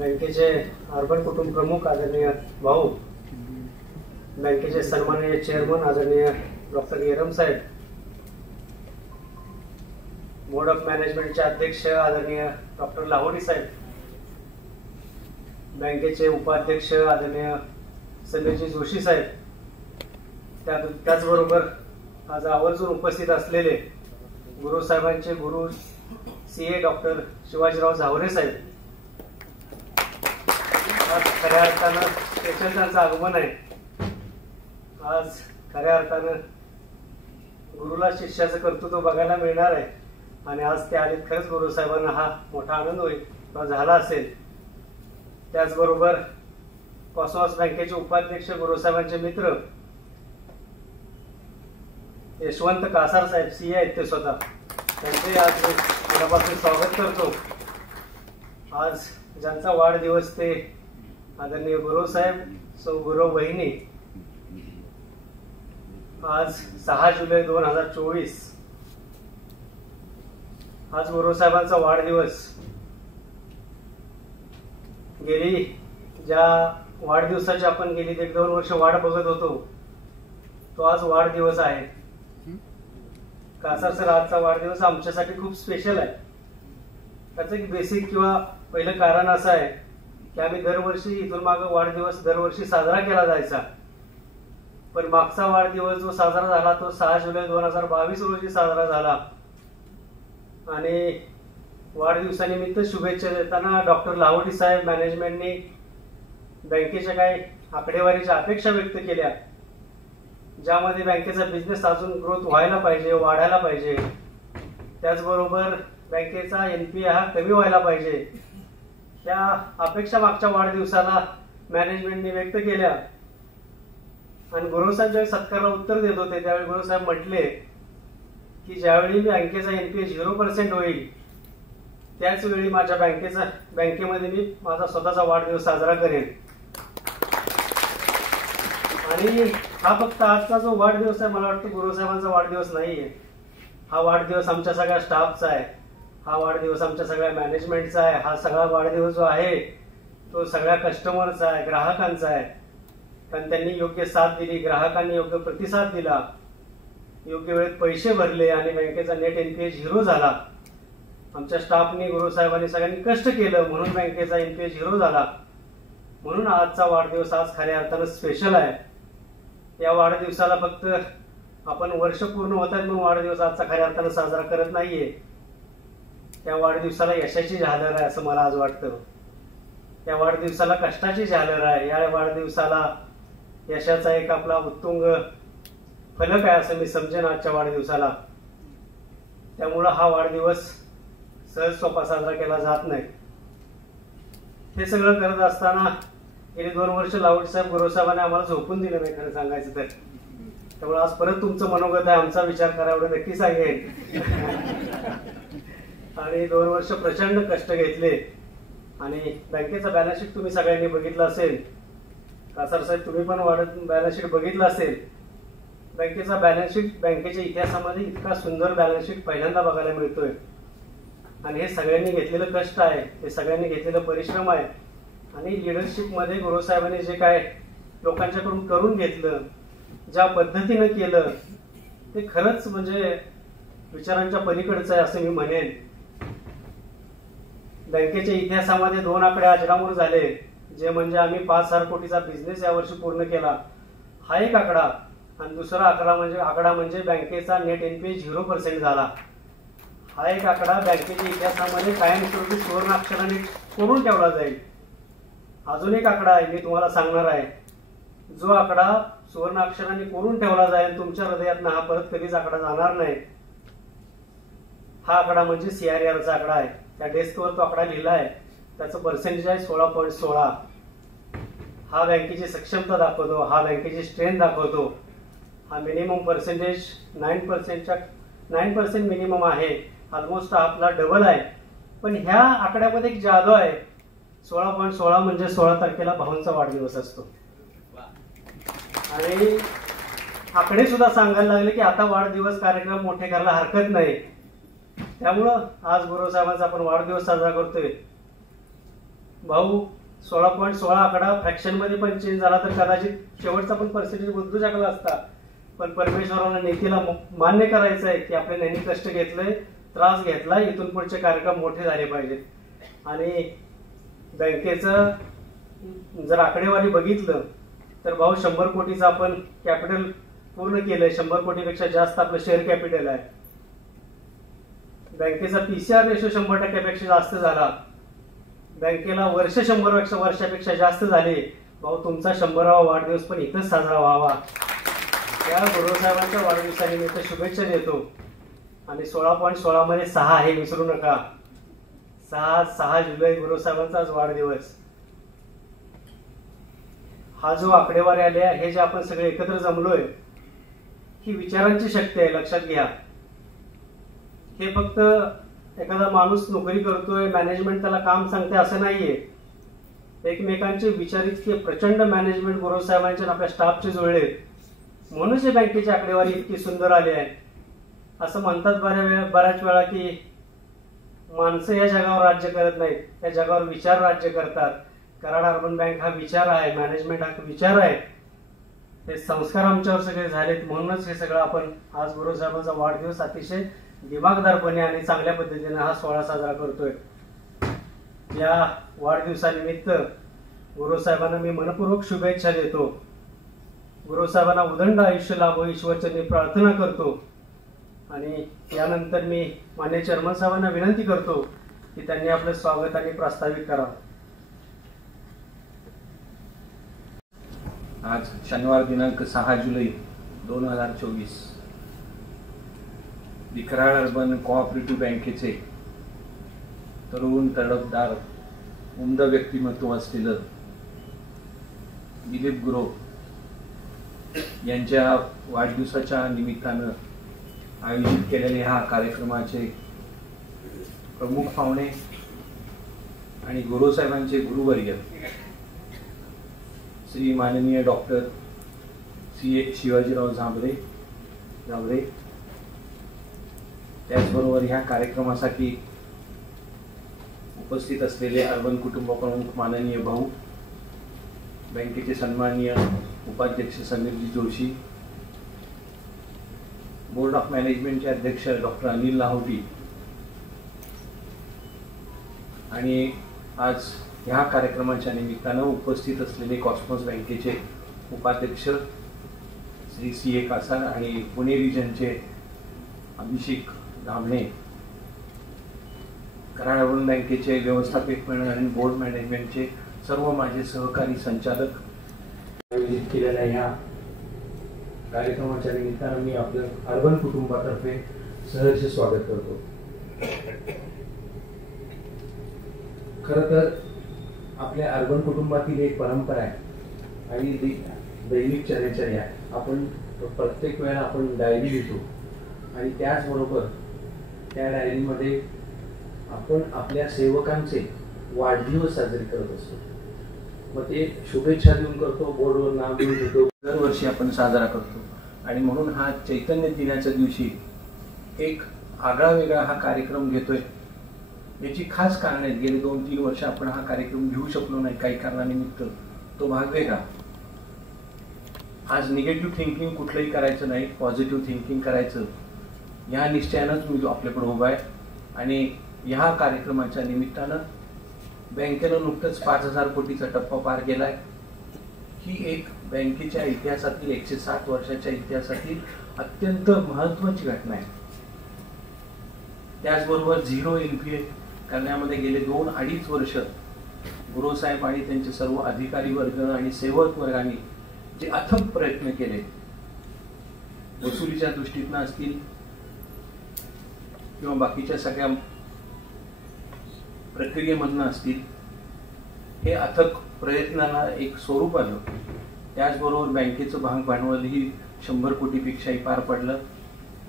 बँकेचे अर्बन कुटुंब प्रमुख आदरणीय भाऊ, बँकेचे सन्माननीय चेअरमन आदरणीय डॉक्टर येरम साहेब, बोर्ड ऑफ मॅनेजमेंटचे अध्यक्ष आदरणीय डॉक्टर लाहोरी साहेब, बँकेचे उपाध्यक्ष आदरणीय समीरजी जोशी साहेब, त्याचबरोबर आज आवर्जून उपस्थित असलेले गुरुसाहेबांचे गुरु CA डॉक्टर शिवाजीराव झावरे साहेब, आज खऱ्या अर्थानं स्पेशल त्यांचं आगमन आहे. आज खऱ्या अर्थानं गुरुला शिष्याचं कर्तृत्व बघायला मिळणार आहे आणि आज ते आलेत. खरंच गुरुसाहेबांना हा मोठा आनंद होईल किंवा झाला असेल. त्याचबरोबर कॉसमॉस बँकेचे उपाध्यक्ष गुरुसाहेबांचे मित्र यशवंत कासार साहेब CA आहेत ते स्वतः, त्यांचे आज मनापासून स्वागत करतो. आज ज्यांचा वाढदिवस ते आदरणीय गुरुसाहेब सौ गुरव बहिणी, आज 6 जुलै 2024 आज गुरुसाहेबांचा वाढदिवस. गेली ज्या वाढदिवसाची आपण गेली 1-2 वर्ष वाट बघत होतो, तो आज वाढदिवस आहे. कासार सर, आजचा वाढदिवस आमच्यासाठी खूप स्पेशल आहे. त्याचं एक बेसिक किंवा पहिलं कारण असं आहे की आम्ही दरवर्षी इथून मागं वाढदिवस दरवर्षी साजरा केला जायचा, पण मागचा वाढदिवस जो साजरा झाला तो 6 जुलै 2022 रोजी साजरा झाला. आणि वाढदिवसानिमित्त शुभेच्छा देताना डॉक्टर लाहोटी साहेब, मॅनेजमेंटनी बँकेच्या काही आकडेवारीच्या अपेक्षा व्यक्त केल्या, ज्यामध्ये बँकेचा बिझनेस अजून ग्रोथ व्हायला पाहिजे, वाढायला पाहिजे. त्याचबरोबर बँकेचा NPA हा कमी व्हायला पाहिजे. त्या अपेक्षा मागच्या वाढदिवसाला मॅनेजमेंटने व्यक्त केल्या. आणि गुरुसाहेब ज्यावेळी सत्काराला उत्तर देत होते त्यावेळी गुरुसाहेब म्हटले की ज्यावेळी बँकेचा NPA 0% होईल त्याच वेळी माझ्या बँकेमध्ये मी माझा स्वतःचा वाढदिवस साजरा करेन. आणि हा फक्त आजचा जो वाढदिवस आहे, मला वाटतं गुरुसाहेबांचा वाढदिवस नाहीये. हा वाढदिवस आमच्या सगळ्या स्टाफचा आहे, हा वाढदिवस आमच्या सगळ्या मॅनेजमेंटचा आहे. हा सगळा वाढदिवस जो आहे तो सगळ्या कस्टमरचा आहे, ग्राहकांचा आहे. कारण त्यांनी योग्य साथ दिली, ग्राहकांनी योग्य प्रतिसाद दिला, योग्य वेळेत पैसे भरले आणि बँकेचा नेट NPA 0 झाला. आमच्या स्टाफने, गुरुसाहेबांनी सगळ्यांनी कष्ट केलं म्हणून बँकेचा NPA 0 झाला. म्हणून आजचा वाढदिवस आज खऱ्या अर्थानं स्पेशल आहे. या वाढदिवसाला फक्त आपण वर्ष पूर्ण होत आहेत म्हणून वाढदिवस आजचा खऱ्या अर्थानं साजरा करत नाहीये. त्या वाढदिवसाला यशाची झालर आहे असं मला आज वाटतं. या वाढदिवसाला कष्टाची झालर आहे. या वाढदिवसाला यशाचा एक आपला उत्तुंग फलक आहे असं मी समजेन आजच्या वाढदिवसाला. त्यामुळं हा वाढदिवस सहज सोपा साजरा केला जात नाही. हे सगळं करत असताना गेली 2 वर्ष लाहोटी साहेब, गुरुसाहेबांनी आम्हाला झोपून दिलं नाही खरं सांगायचं तर. त्यामुळे आज परत तुमचं मनोगत आहे, आमचा विचार करा एवढं नक्की सांगेन. आणि 2 वर्ष प्रचंड कष्ट घेतले. आणि बँकेचा बॅलन्स शीट तुम्ही सगळ्यांनी बघितलं असेल. कासार साहेब, तुम्ही पण बॅलन्स शीट बघितलं असेल. बँकेचा बॅलन्स शीट बँकेच्या इतिहासामध्ये इतका सुंदर बॅलन्स शीट पहिल्यांदा बघायला मिळतोय. आणि हे सगळ्यांनी घेतलेलं कष्ट आहे, हे सगळ्यांनी घेतलेलं परिश्रम आहे. आणि लिडरशिपमध्ये गुरुसाहेबांनी जे काय लोकांच्याकडून करून घेतलं, ज्या पद्धतीनं केलं, ते खरंच म्हणजे विचारांच्या पलीकडचं आहे असं मी म्हणेन. बँकेच्या इतिहासामध्ये 2 आकडे अजरामर झाले, जे म्हणजे आम्ही 5,000 कोटीचा बिझनेस यावर्षी पूर्ण केला, हा एक आकडा. आणि दुसरा आकडा म्हणजे बँकेचा नेट NPA 0% झाला, हा एक आकडा बँकेच्या इतिहासामध्ये कायमस्वरूपी सुवर्णाक्षराने कोरून ठेवला जाईल. अजून एक आकडा आहे, मी तुम्हाला सांगणार आहे, जो आकडा सुवर्णाक्षराने कोरून ठेवला जाईल. तुमच्या हृदयातनं हा परत कधीच आकडा जाणार नाही. हा आकडा म्हणजे CRARचा आकडा आहे. त्या डेस्कवर तो आकडा लिहिला आहे. त्याचं पर्सेंटेज आहे 16.16. हा बँकेची सक्षमता दाखवतो, हा बँकेची स्ट्रेंथ दाखवतो. हा मिनिमम पर्सेंटेज 9% मिनिमम आहे, ऑलमोस्ट आपला डबल आहे. पण ह्या आकड्यामध्ये एक जादू आहे. 16.16 म्हणजे 16 तारखेला भाऊंचा वाढदिवस असतो. आणि आकडे सुद्धा सांगायला लागले की आता वाढदिवस कार्यक्रम मोठे करायला हरकत नाही. त्यामुळं आज गुरुसाहेबांचा आपण वाढदिवस साजरा करतोय. भाऊ 16.16 आकडा फ्रॅक्शनमध्ये पण चेंज झाला तर कदाचित शेवटचा पण पर्सेंटेज बदलू शकला असता, पण परमेश्वराला नीतीला मान्य करायचं आहे की आपल्या नेहमी कष्ट घेतलंय, त्रास घेतलाय, इथून पुढचे कार्यक्रम मोठे झाले पाहिजेत। आणि बँकेचं जर आकडेवारी बघितलं तर भाऊ 100 कोटीचं आपण कॅपिटल पूर्ण केलंय, 100 कोटीपेक्षा जास्त आपलं शेअर कॅपिटल आहे। बँकेचा PCR रेशो 100% जास्त झाला, बँकेला वर्ष 100 वर्षापेक्षा जास्त झाले। भाऊ तुमचा 100वा वाढदिवस पण इथंच साजरा व्हावा, त्या गुरुसाहेबांच्या वाढदिवसानिमित्त शुभेच्छा देतो। आणि 16.16 मध्ये 6 हे विसरू नका, 6 जुलै गुरुसाहेबांचा आज वाढदिवस। हा जो आकडेवारी आले आहे, हे जे आपण सगळे एकत्र जमलोय, ही विचारांची शक्ती आहे, लक्षात घ्या। हे फक्त एखादा माणूस नोकरी करतोय, मॅनेजमेंट त्याला काम सांगते असं नाहीये। एकमेकांचे विचार इतके प्रचंड मॅनेजमेंट गुरुसाहेबांच्या आपल्या स्टाफचे जुळले, म्हणून हे बँकेची आकडेवारी इतकी सुंदर आली आहे। असं म्हणतात बऱ्याच वेळा की माणसं या जगावर राज्य करत नाहीत, या जगावर विचार राज्य करतात। कराड अर्बन बँक हा विचार आहे, मॅनेजमेंट हा विचार आहे, हे संस्कार आमच्यावर सगळे झालेत, म्हणूनच हे सगळं आपण आज गुरुसाहेबांचा वाढदिवस अतिशय दिमागदारपणे आणि चांगल्या पद्धतीने हा सोहळा साजरा करतोय। या वाढदिवसानिमित्त गुरुसाहेबांना मी मनपूर्वक शुभेच्छा देतो। गुरुसाहेबांना उदंड आयुष्य लाभो ईश्वरचरणी प्रार्थना करतो। आणि यानंतर मी माननीय चेअरमन साहेबांना विनंती करतो की त्यांनी आपलं स्वागत आणि प्रास्ताविक करावं। आज शनिवार दिनांक 6 जुलै 2024 कराड अर्बन कोऑपरेटिव्ह बँकेचे तरुण तडफदार उमदा व्यक्तिमत्व असलेलं दिलीप गुरव यांच्या वाढदिवसाच्या निमित्तानं आयोजित केलेल्या ह्या कार्यक्रमाचे प्रमुख पाहुणे आणि गुरुसाहेबांचे गुरुवर्य श्री माननीय डॉक्टर CA शिवाजीराव झांबरे, त्याचबरोबर ह्या कार्यक्रमासाठी उपस्थित असलेले अर्बन कुटुंब प्रमुख माननीय भाऊ, बँकेचे सन्माननीय उपाध्यक्ष समीरजी जोशी, बोर्ड ऑफ मॅनेजमेंटचे अध्यक्ष डॉक्टर अनिल लाहोटी आणि आज ह्या कार्यक्रमाच्या निमित्तानं उपस्थित असलेले कॉस्मॉस बँकेचे उपाध्यक्ष श्री CA कासार आणि पुणे रिजनचे अभिषेक धामणे, कराड अर्बन बँकेचे व्यवस्थापक मंडळ आणि बोर्ड मॅनेजमेंटचे सर्व माझे सहकारी संचालक, आयोजित केलेल्या ह्या कार्यक्रमाच्या निमित्तानं मी आपलं अर्बन कुटुंबातर्फे सहर्ष स्वागत करतो। खरं तर आपल्या अर्बन कुटुंबातील एक परंपरा आहे आणि दैनिक चर्या, आपण प्रत्येक वेळेला आपण डायरी लिहितो आणि त्याचबरोबर त्या डायरीमध्ये आपण आपल्या सेवकांचे वाढदिवस साजरे करत असतो। मग ते शुभेच्छा देऊन करतो, बोर्डवर नाव लिहून देतो, दरवर्षी आपण साजरा करतो। आणि म्हणून हा चैतन्य दिनाच्या दिवशी एक आगळा वेगळा हा कार्यक्रम घेतोय। याची खास कारण आहेत, गेले 2-3 वर्ष आपण हा कार्यक्रम घेऊ शकलो नाही काही कारणानिमित्त, तो भाग वेगळा। आज निगेटिव्ह थिंकिंग कुठलंही करायचं नाही, पॉझिटिव्ह थिंकिंग करायचं, या निश्चयानंच मी आपल्याकडे उभा आहे। आणि ह्या कार्यक्रमाच्या निमित्तानं बँकेनं नुकतंच 5000 कोटीचा टप्पा पार केलाय। ही एक बँकेच्या इतिहासातील 107 वर्षाच्या इतिहासातील अत्यंत महत्त्वाची घटना आहे। त्याचबरोबर 0 NPA करण्यामध्ये गेले 2-2.5 वर्ष गुरुसाहेब आणि त्यांचे सर्व अधिकारी वर्ग आणि सेवक वर्गाने जे अथक प्रयत्न केले, वसुलीच्या दृष्टीतनं असतील किंवा बाकीच्या सगळ्या प्रक्रियेमधनं असतील, हे अथक प्रयत्नाला एक स्वरूप आलं। त्याचबरोबर बँकेचं भांडवलही 100 कोटीपेक्षाही पार पडलं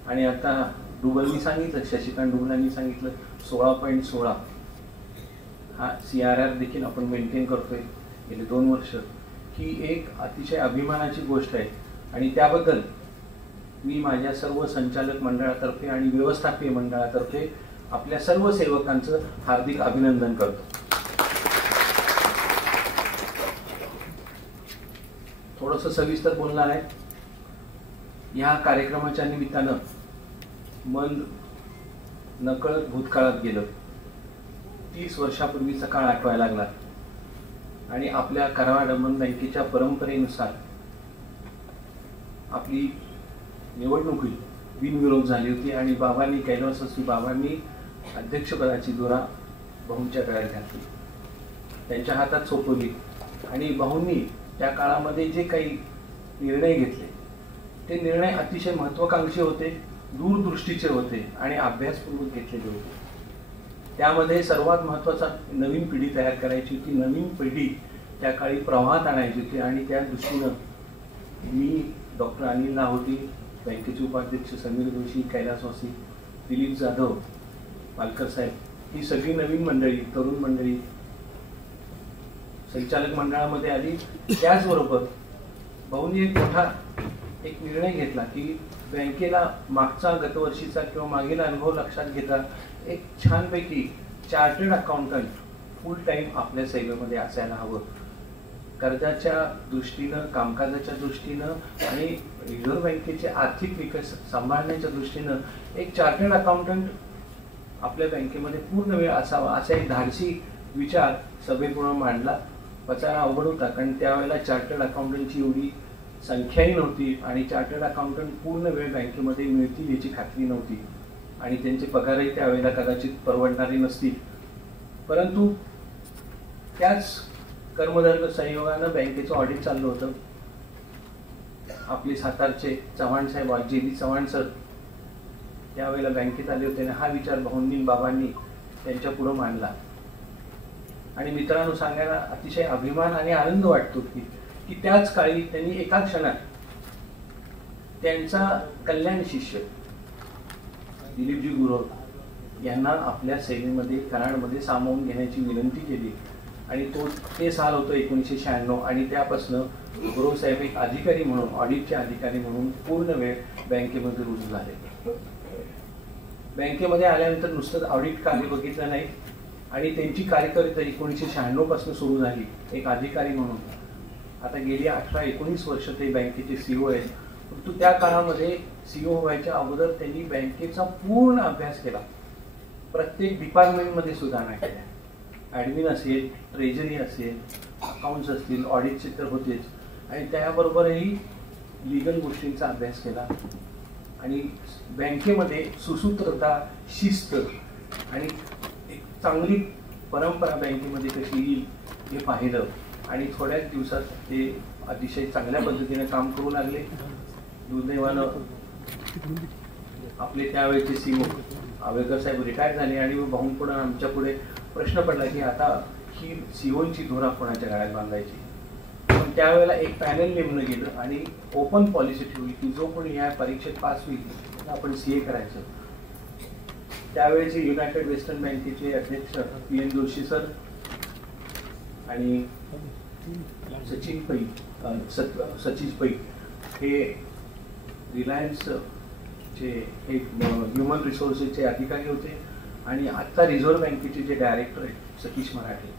आणि आता डुबलनी सांगितलं, शशिकांत डुबलांनी सांगितलं 16.16 हा CRR देखील आपण मेंटेन करतोय गेले 2 वर्ष। ही एक अतिशय अभिमानाची गोष्ट आहे आणि त्याबद्दल मी माझ्या सर्व संचालक मंडळातर्फे आणि व्यवस्थापकीय मंडळातर्फे आपल्या सर्व सेवकांचं हार्दिक अभिनंदन करतो। थोडंसं सविस्तर बोलणार आहे. या कार्यक्रमाच्या निमित्तानं मन नकळत भूतकाळात गेलं. 30 वर्षापूर्वीचा काळ आठवायला लागला आणि आपल्या कराडमन बँकेच्या परंपरेनुसार आपली निवडणूक बिनविरोध झाली होती आणि बाबांनी कैलासवासी बाबांनी अध्यक्षपदाची धुरा भाऊंच्या गळ्यात घातली, त्यांच्या हातात सोपवली आणि भाऊंनी त्या काळामध्ये जे काही निर्णय घेतले ते निर्णय अतिशय महत्त्वाकांक्षी होते, दूरदृष्टीचे होते आणि अभ्यासपूर्वक घेतलेले होते. त्यामध्ये सर्वात महत्त्वाचा नवीन पिढी तयार करायची होती, नवीन पिढी त्या काळी प्रवाहात आणायची होती आणि त्या दृष्टीनं मी डॉक्टर अनिल लाहोटी, बँकेचे उपाध्यक्ष समीर जोशी, कैलासवासी, दिलीप जाधव, पालकर साहेब, ही सगळी नवीन मंडळी, तरुण मंडळी संचालक मंडळामध्ये आली. त्याचबरोबर भाऊंनी एक मोठा निर्णय घेतला की बँकेला मागचा गतवर्षीचा किंवा मागील अनुभव लक्षात घेता एक छानपैकी चार्टर्ड अकाउंटंट फुल टाइम आपल्या सेवेमध्ये असायला हवं. कर्जाच्या दृष्टीनं, कामकाजाच्या दृष्टीनं आणि रिझर्व्ह बँकेचे आर्थिक विकास सांभाळण्याच्या दृष्टीनं एक चार्टर्ड अकाउंटंट आपल्या बँकेमध्ये पूर्ण वेळ असावा असा एक धाडसी विचार सभेपुढे मांडला. पचायला अवघड होता, कारण त्यावेळेला चार्टर्ड अकाउंटंटची एवढी संख्याही नव्हती आणि चार्टर्ड अकाउंटंट पूर्ण वेळ बँकेमध्ये मिळतील याची खात्री नव्हती आणि त्यांचे पगारही त्यावेळेला कदाचित परवडणारे नसतील. परंतु त्याच कर्मदर्ग संयोगानं बँकेचं ऑडिट चाललं होतं. आपले सातारचे चव्हाण साहेब, जे.बी. चव्हाण सर त्यावेळेला बँकेत आले होते आणि हा विचार भाऊंनी बाबांनी त्यांच्या पुढे मांडला. आणि मित्रांनो, सांगायला अतिशय अभिमान आणि आनंद वाटतो की त्याच काळी त्यांनी एका क्षणात त्यांचा कल्याण शिष्य दिलीपजी गुरव यांना आपल्या सेवेमध्ये कराडमध्ये सामावून घेण्याची विनंती केली आणि ते साल होतं 1996 आणि त्यापासून गुरव साहेब एक अधिकारी म्हणून, ऑडिटचे अधिकारी म्हणून पूर्ण वेळ बँकेमध्ये रुजू झाले. बँकेमध्ये आल्यानंतर नुसतं ऑडिट कार्य बघितलं नाही आणि त्यांची कारकीर्द 1996 पासून सुरू झाली एक अधिकारी म्हणून. आता गेली 18-19 वर्ष ते बँकेचे सीईओ आहेत. परंतु त्या काळामध्ये सीईओ व्हायच्या अगोदर त्यांनी बँकेचा पूर्ण अभ्यास केला, प्रत्येक डिपार्टमेंटमध्ये सुधारणा केल्या. ॲडमिन असेल, ट्रेजरी असेल, अकाउंट्स असतील, ऑडिटचे तर होतेच आणि त्याबरोबरही लिगल गोष्टींचा अभ्यास केला आणि बँकेमध्ये सुसूत्रता, शिस्त आणि एक चांगली परंपरा बँकेमध्ये कशी येईल हे पाहिलं आणि थोड्याच दिवसात ते अतिशय चांगल्या पद्धतीने काम करू लागले. दुर्दैवानं आपले त्यावेळेचे सीईओ आवेकर साहेब रिटायर झाले आणि भाऊंपुढे आमच्या पुढे प्रश्न पडला की आता ही सीईओची धुरा कोणाच्या गळ्यात बांधायची. पण त्यावेळेला एक पॅनल नेमलं गेलं आणि ओपन पॉलिसी ठेवली की जो कोणी या परीक्षेत पास होईल त्याला आपण सीए करायचं. त्यावेळेचे युनायटेड वेस्टर्न बँकेचे अध्यक्ष पी.एन. जोशी सर आणि सचिन पै हे रिलायन्सचे एक ह्युमन रिसोर्सेसचे अधिकारी होते आणि आत्ता रिझर्व्ह बँकेचे जे डायरेक्टर आहेत सतीश मराठे,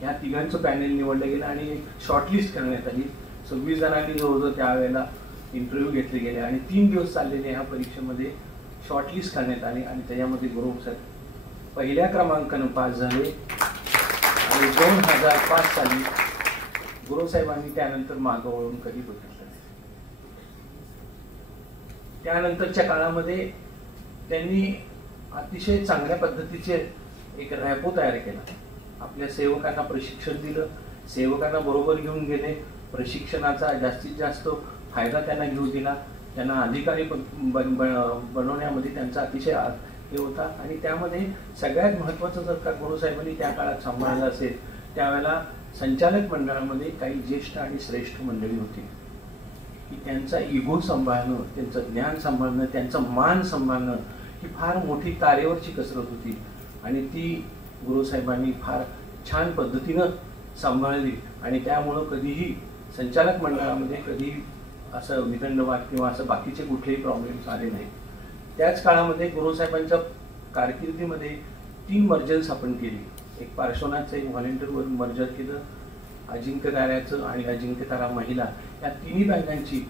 ह्या तिघांचं पॅनेल निवडलं गेलं आणि एक शॉर्टलिस्ट करण्यात आली. 26 जणांनी जवळजवळ त्यावेळेला इंटरव्ह्यू घेतले गेले आणि 3 दिवस चाललेल्या ह्या परीक्षेमध्ये शॉर्टलिस्ट करण्यात आली आणि त्याच्यामध्ये गुरव साहेब पहिल्या क्रमांकानं पास झाले आणि 2005 साली गुरव साहेबांनी त्यानंतर मागं वळून कधी बघितलं. त्यानंतरच्या काळामध्ये त्यांनी अतिशय चांगल्या पद्धतीचे एक रॅपो तयार केला. आपल्या सेवकांना प्रशिक्षण दिलं, सेवकांना बरोबर घेऊन गेले, प्रशिक्षणाचा जास्तीत जास्त फायदा त्यांना घेऊ दिला, त्यांना अधिकारी बनवण्यामध्ये त्यांचा अतिशय हे होता. आणि त्यामध्ये सगळ्यात महत्त्वाचं जर का गुरुसाहेबांनी त्या काळात सांभाळलं असेल त्यावेळेला संचालक मंडळामध्ये काही ज्येष्ठ आणि श्रेष्ठ मंडळी होती की त्यांचा इगो सांभाळणं, त्यांचं ज्ञान सांभाळणं, त्यांचा मान सांभाळणं ही फार मोठी तारेवरची कसरत होती आणि ती गुरुसाहेबांनी फार छान पद्धतीनं सांभाळली आणि त्यामुळं कधीही संचालक मंडळामध्ये कधीही असं वितंडवाद किंवा असं बाकीचे कुठलेही प्रॉब्लेम्स आले नाहीत. त्याच काळामध्ये गुरुसाहेबांच्या कारकिर्दीमध्ये 3 मर्जर्स आपण केली. एक पार्श्वनाथचं एक व्हॉलेंटिअरवर मर्जर केलं, अजिंक्य ताऱ्याचं आणि अजिंक्य तारा महिला या तिन्ही बँकांची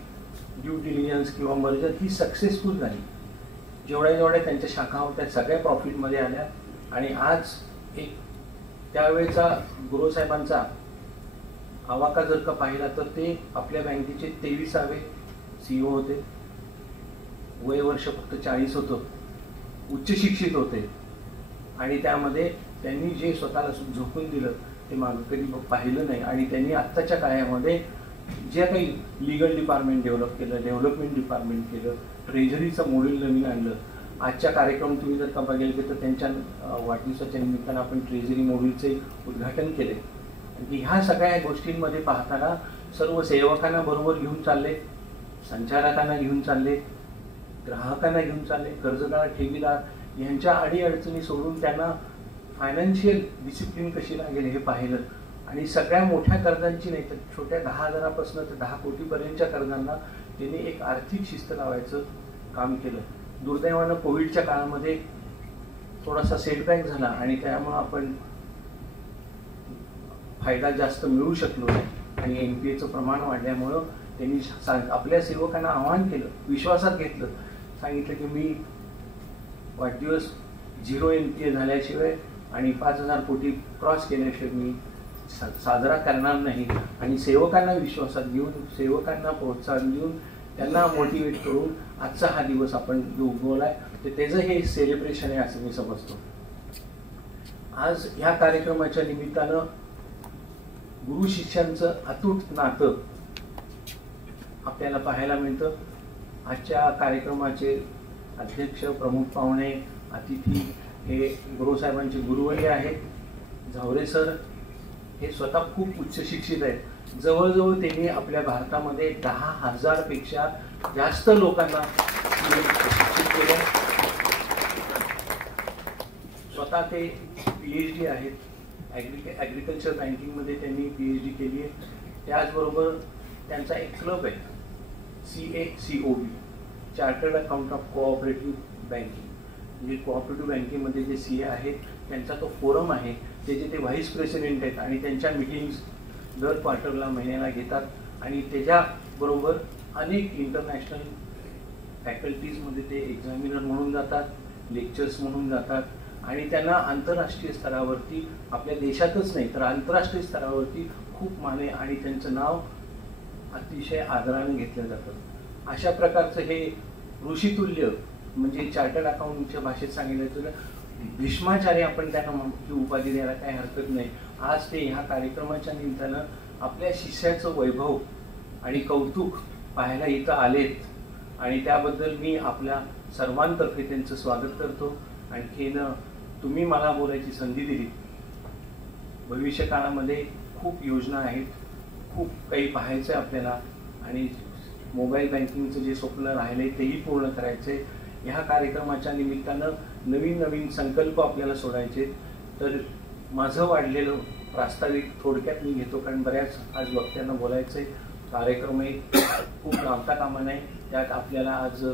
ड्यू डिलिजन्स किंवा मर्जर ही सक्सेसफुल झाली. जेवढ्या त्यांच्या शाखा होत्या सगळ्या प्रॉफिटमध्ये आल्या. आणि आज एक त्यावेळेचा गुरुसाहेबांचा आवाका जर का पाहिला तर ते आपल्या बँकेचे 23वे CEO होते. वय वर्ष फक्त 40 होतं. उच्च शिक्षित होते आणि त्यामध्ये त्यांनी जे स्वतःला झोकून दिलं ते मागं कधी पाहिलं नाही. आणि त्यांनी आत्ताच्या काळामध्ये जे काही लिगल डिपार्टमेंट डेव्हलप केलं, डेव्हलपमेंट डिपार्टमेंट केलं, ट्रेझरीचं मॉड्यूल नवीन आणलं. आजच्या कार्यक्रम तुम्ही जर का बघितले तर त्यांच्या वाढदिवसाच्या निमित्तानं आपण ट्रेझरी मॉड्यूलचे उद्घाटन केले. आणि ह्या सगळ्या गोष्टींमध्ये पाहताना सर्व सेवकांना बरोबर घेऊन चालले, संचालकांना घेऊन चालले, ग्राहकांना घेऊन चालले, कर्जदार ठेवीदार यांच्या अडीअडचणी सोडून त्यांना फायनान्शियल डिसिप्लिन कशी लागेल हे पाहिलं. आणि सगळ्या मोठ्या कर्जांची नाही तर छोट्या 10,000पासून ते 10 कोटीपर्यंतच्या कर्जांना त्यांनी एक आर्थिक शिस्त लावायचं काम केलं. दुर्दैवानं कोविडच्या काळामध्ये थोडासा सेटबॅक झाला आणि त्यामुळे आपण फायदा जास्त मिळू शकलो नाही. आणि NPAचं प्रमाण वाढल्यामुळं त्यांनी आपल्या सेवकांना आवाहन केलं, विश्वासात घेतलं, सांगितलं की मी वाढदिवस 0 NPA झाल्याशिवाय आणि 5,000 कोटी क्रॉस केल्याशिवाय मी साजरा करणार नाही. आणि सेवकांना विश्वासात घेऊन, सेवकांना प्रोत्साहन देऊन, त्यांना मोटिवेट करून आजचा हा दिवस आपण जो उगवलाय तर त्याचं हे सेलिब्रेशन आहे असं मी समजतो. आज ह्या कार्यक्रमाच्या निमित्तानं गुरु शिष्यांचं अतूट नातं आपल्याला पाहायला मिळतं. आजच्या कार्यक्रमाचे अध्यक्ष, प्रमुख पाहुणे, अतिथी हे गुरुसाहेबांचे गुरुवर्य आहेत. झावरे सर हे स्वतः खूप उच्च शिक्षित आहेत. जवळजवळ त्यांनी आपल्या भारतामध्ये 10,000 पेक्षा जास्त लोकांना शिक्षित केलं. स्वतः ते PhD आहेत. ॲग्रिकल्चर बँकिंगमध्ये त्यांनी PhD केली आहे. त्याचबरोबर त्यांचा एक क्लब आहे CACOB, chartered account of cooperative banking. म्हणजे कोऑपरेटिव्ह बँकिंगमध्ये जे CA आहेत त्यांचा तो फोरम आहे, त्याचे ते व्हाईस प्रेसिडेंट आहेत. आणि त्यांच्या मिटिंग्स दर क्वार्टरला, महिन्याला घेतात. आणि त्याच्याबरोबर अनेक इंटरनॅशनल फॅकल्टीजमध्ये ते एक्झामिनर म्हणून जातात, लेक्चर्स म्हणून जातात. आणि त्यांना आंतरराष्ट्रीय स्तरावरती, आपल्या देशातच नाही तर आंतरराष्ट्रीय स्तरावरती खूप माने आणि त्यांचं नाव अतिशय आदराने घेतलं जातं. अशा प्रकारचं हे ऋषितुल्य म्हणजे चार्टर्ड अकाउंटच्या भाषेत सांगितलं तर भीष्माचार्य आपण त्यांना ही उपाधी द्यायला काही हरकत नाही. आज ते ह्या कार्यक्रमाच्या निमित्तानं आपल्या शिष्याचं वैभव आणि कौतुक पाहायला इथं आलेत. आणि त्याबद्दल मी आपल्या सर्वांतर्फे त्यांचं स्वागत करतो. आणखीन तुम्ही मला बोलायची संधी दिली. भविष्य काळामध्ये खूप योजना आहेत, खूप काही पाहायचं आहे आपल्याला. आणि मोबाईल बँकिंगचं जे स्वप्न राहिले तेही पूर्ण करायचे. ह्या कार्यक्रमाच्या निमित्तानं नवीन नवीन संकल्प आपल्याला सोडायचे. तर माझं वाढलेलं प्रास्ताविक थोडक्यात मी घेतो, कारण बऱ्याच आज वक्त्यांना बोलायचं आहे. कार्यक्रमही खूप लांबता कामा नाही. त्यात आपल्याला आज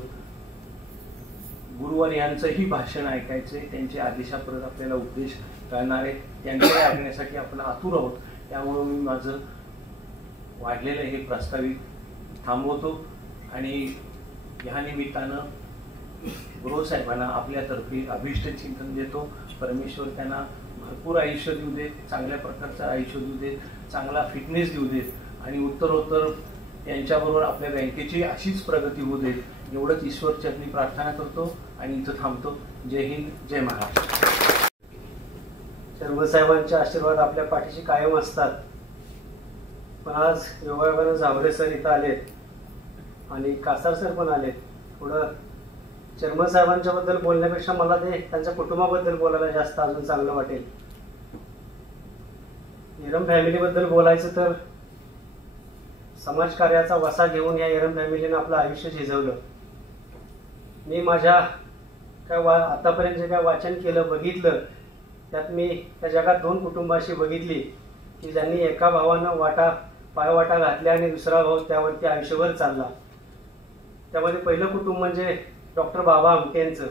गुरुवार यांचंही भाषण ऐकायचं आहे. त्यांचे आदेशाप्रत आपल्याला उपदेश कळणार आहेत. त्यांच्याकडे ऐकण्यासाठी आपण आतुर आहोत. त्यामुळं मी माझं वाढलेलं हे प्रास्ताविक थांबवतो. आणि ह्या निमित्तानं गुरुसाहेबांना आपल्यातर्फे अभिष्ट चिंतन देतो. परमेश्वर त्यांना भरपूर आयुष्य देऊ देत, चांगल्या प्रकारचं आयुष्य देऊ देत, चांगला फिटनेस देऊ देत. आणि उत्तरोत्तर त्यांच्याबरोबर आपल्या बँकेची अशीच प्रगती होऊ देत. एवढंच ईश्वर चरणी प्रार्थना करतो आणि इथं थांबतो. जय हिंद, जय महाराष्ट्र. शर्मसाहेबांचे आशीर्वाद आपल्या पाठीशी कायम असतात. पण आज योगायोगानं झावरे सर इथं आलेत आणि कासार सर पण आलेत. थोडं शर्मसाहेबांच्या बद्दल बोलण्यापेक्षा मला ते त्यांच्या कुटुंबाबद्दल बोलायला जास्त अजून चांगलं वाटेल. एरम फॅमिलीबद्दल बोलायचं तर समाजकार्याचा वसा घेऊन या एरम फॅमिलीनं आपलं आयुष्य झिजवलं. मी माझ्या आतापर्यंत जे काय वाचन केलं, बघितलं, त्यात मी त्या जगात 2 कुटुंबाशी बघितली की ज्यांनी एका भावानं पायवाटा घातल्या आणि दुसरा भाऊ त्यावरती आयुष्यभर चालला. त्यामध्ये पहिलं कुटुंब म्हणजे डॉक्टर बाबा आमटेंचं,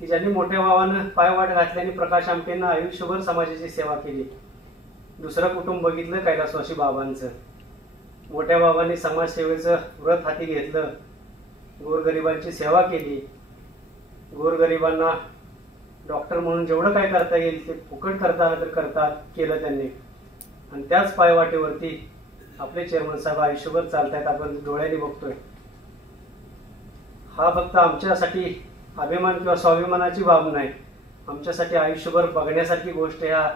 की ज्यांनी मोठ्या भावानं पायवाट घातल्याने प्रकाश आमटेंना आयुष्यभर समाजाची सेवा केली. दुसरं कुटुंब बघितलं कैलासवासी बाबांचं. मोठ्या बाबांनी समाजसेवेचं व्रत हाती घेतलं, गोरगरिबांची सेवा केली. गोरगरिबांना डॉक्टर म्हणून जेवढं काय करता येईल ते फुकट करता आलं तर केलं त्यांनी. आणि त्याच पायवाटेवरती आपले चेअरमन साहेब आयुष्यभर चालतायत, आपण डोळ्यांनी बघतोय. हा फक्त आमच्यासाठी अभिमान किंवा स्वाभिमानाची बाब नाही, आमच्यासाठी आयुष्यभर बघण्यासारखी गोष्ट ह्या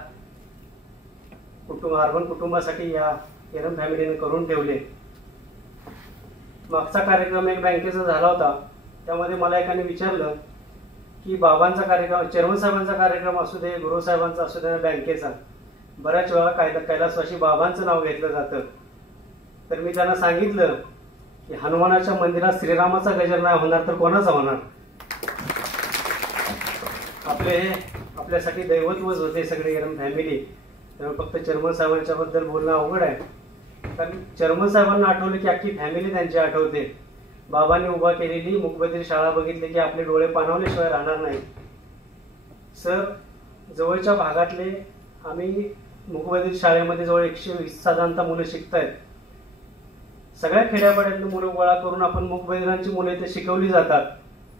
अर्बन कुटुंबासाठी या एरम फॅमिलीने करून ठेवले. मागचा कार्यक्रम एक बँकेचा झाला होता, त्यामध्ये मला एकाने विचारलं की बाबांचा कार्यक्रम, चेअरमन साहेबांचा कार्यक्रम असू दे, गुरुसाहेबांचा असू दे, बँकेचा, बऱ्याच वेळा कैलासवासी बाबांचं नाव घेतलं जातं. तर मी त्यांना सांगितलं की हनुमानाच्या मंदिरात श्रीरामाचा गजर नाही होणार तर कोणाचा होणार? आपल्यासाठी दैवत्वच होते सगळे एरम फॅमिली. त्यामुळे फक्त चेअरमन साहेबांच्या बद्दल बोलणं अवघड आहे, कारण चेअरमन साहेबांना आठवलं की अख्खी फॅमिली त्यांची आठवते. बाबांनी उभा केलेली मूकबधीर शाळा बघितली की आपले डोळे पाणावल्याशिवाय राहणार नाही. सर, जवळच्या भागातले आम्ही मूकबधीर शाळेमध्ये जवळ 120 साधारणतः मुलं शिकतायत. सगळ्या खेड्यापाड्यातली मुलं गोळा करून आपण मूकबधिरांची मुलं इथे शिकवली जातात.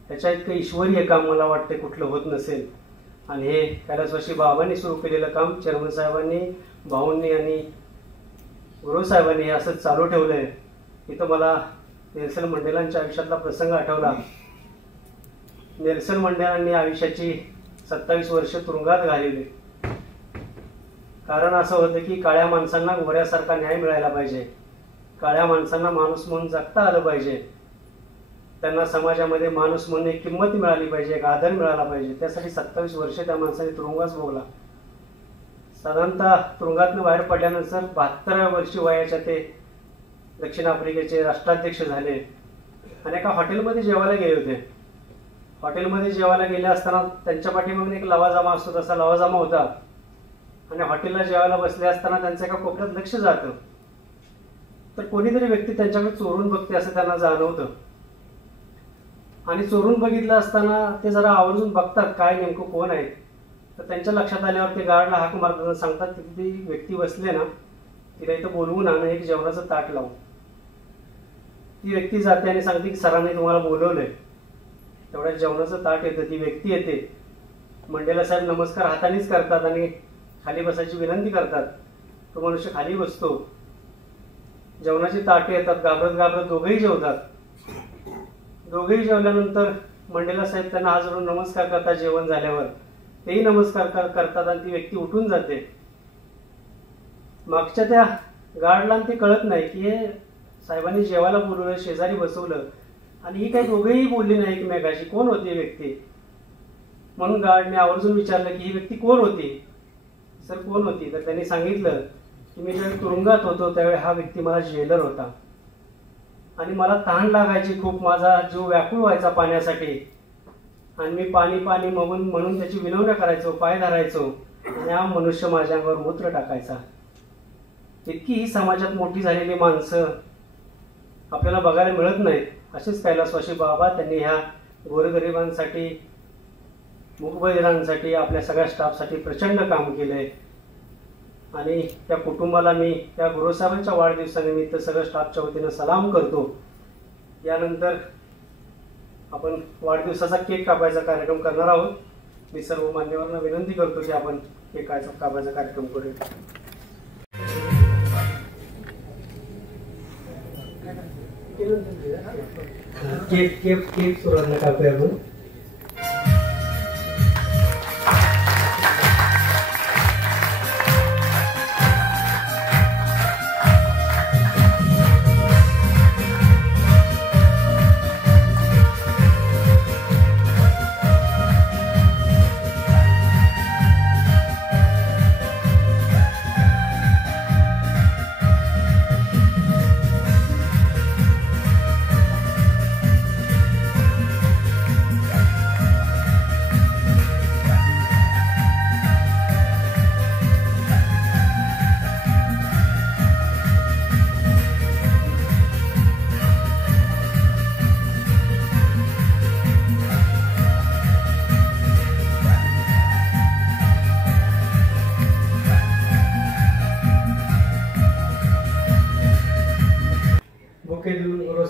त्याच्या इतकं ईश्वरीय काम मला वाटते कुठलं होत नसेल. आणि हे कैलासवासी बाबांनी सुरू केलेलं काम चेअरमन साहेबांनी, भाऊंनी आणि गुरुसाहेबांनी हे असंच चालू ठेवलंय. इथं मला नेल्सन मंडेलांच्या आयुष्यातला प्रसंग आठवला. नेल्सन मंडेलांनी आयुष्याची 27 वर्ष तुरुंगात घालवली. कारण असं होतं की काळ्या माणसांना गोऱ्यासारखा न्याय मिळायला पाहिजे, काळ्या माणसांना माणूस म्हणून जगता आलं पाहिजे, त्यांना समाजामध्ये माणूस म्हणून एक किंमत मिळाली पाहिजे, एक आदर मिळाला पाहिजे. त्यासाठी 27 वर्ष त्या माणसाने तुरुंगाच भोगला. साधारणतः तुरुंगातून बाहेर पडल्यानंतर 72व्या वर्षी वयाच्या ते दक्षिण आफ्रिकेचे राष्ट्राध्यक्ष झाले. आणि एका हॉटेलमध्ये जेवायला गेले होते. हॉटेलमध्ये जेवायला गेले असताना त्यांच्या पाठीमागे एक लवाजमा असतो, तसा लवाजमा होता. आणि हॉटेलला जेवायला बसले असताना त्यांचं एका कोपऱ्यात लक्ष जातं. तर कोणीतरी व्यक्ती त्यांच्याकडे चोरून बघते असं त्यांना जाणवतं. आणि चोरून बघितलं असताना ते जरा आवर्जून बघतात काय नेमकं कोण आहे. तर त्यांच्या लक्षात आल्यावर ते गार्डला हाक मारतात, सांगतात की ती व्यक्ती बसले ना, तिला इथं बोलवून आणा, एक जेवणाचं ताट लावून. ती व्यक्ती जाते आणि सांगते की सरांनी तुम्हाला बोलवलंय. तेवढ्या जेवणाचं ताट येतं, ती व्यक्ती येते. मंडेला साहेब नमस्कार हातानेच करतात आणि खाली बसायची विनंती करतात. तो मनुष्य खाली बसतो. जेवणाची ताटे येतात, घाबरत घाबरत दोघेही जेवतात. दोघेही जेवल्यानंतर मंडेला साहेब त्यांना हात जोडून नमस्कार करतात. जेवण झाल्यावर तेही नमस्कार करतात आणि ती व्यक्ती उठून जाते. मागच्या त्या गार्डला ते कळत नाही की हे साहेबांनी जेवायला बोलवलं, शेजारी बसवलं आणि ही काही दोघेही बोलली नाही एकमेकाशी. कोण होती ही व्यक्ती? म्हणून गार्डने आवर्जून विचारलं की ही व्यक्ती कोण होती? सर कोण होती? तर त्यांनी सांगितलं की मी ज्यावेळी तुरुंगात होतो त्यावेळी हा व्यक्ती मला जेलर होता आणि मला तहान लागायची खूप, माझा जीव व्याकुळ व्हायचा पाण्यासाठी आणि मी पाणी पाणी म्हणून त्याची विनवण्या करायचो, पाय धरायचो आणि हा मनुष्य माझ्या अंगावर मूत्र टाकायचा. इतकी ही समाजात मोठी झालेली माणसं आपल्याला बघायला मिळत नाहीत. असेच कैलासवासी बाबा त्यांनी ह्या गोरगरिबांसाठी, मूकबधिरांसाठी, आपल्या सगळ्या स्टाफसाठी प्रचंड काम केलंय. आणि त्या कुटुंबाला मी त्या गुरुसाहेबांच्या वाढदिवसानिमित्त सगळं स्टाफच्या वतीनं सलाम करतो. यानंतर आपण वाढदिवसाचा केक कापायचा कार्यक्रम करणार आहोत. मी सर्व मान्यवरांना विनंती करतो की आपण केक कापायचा कार्यक्रम करूया. केक सुरुवातीला कापूया आपण.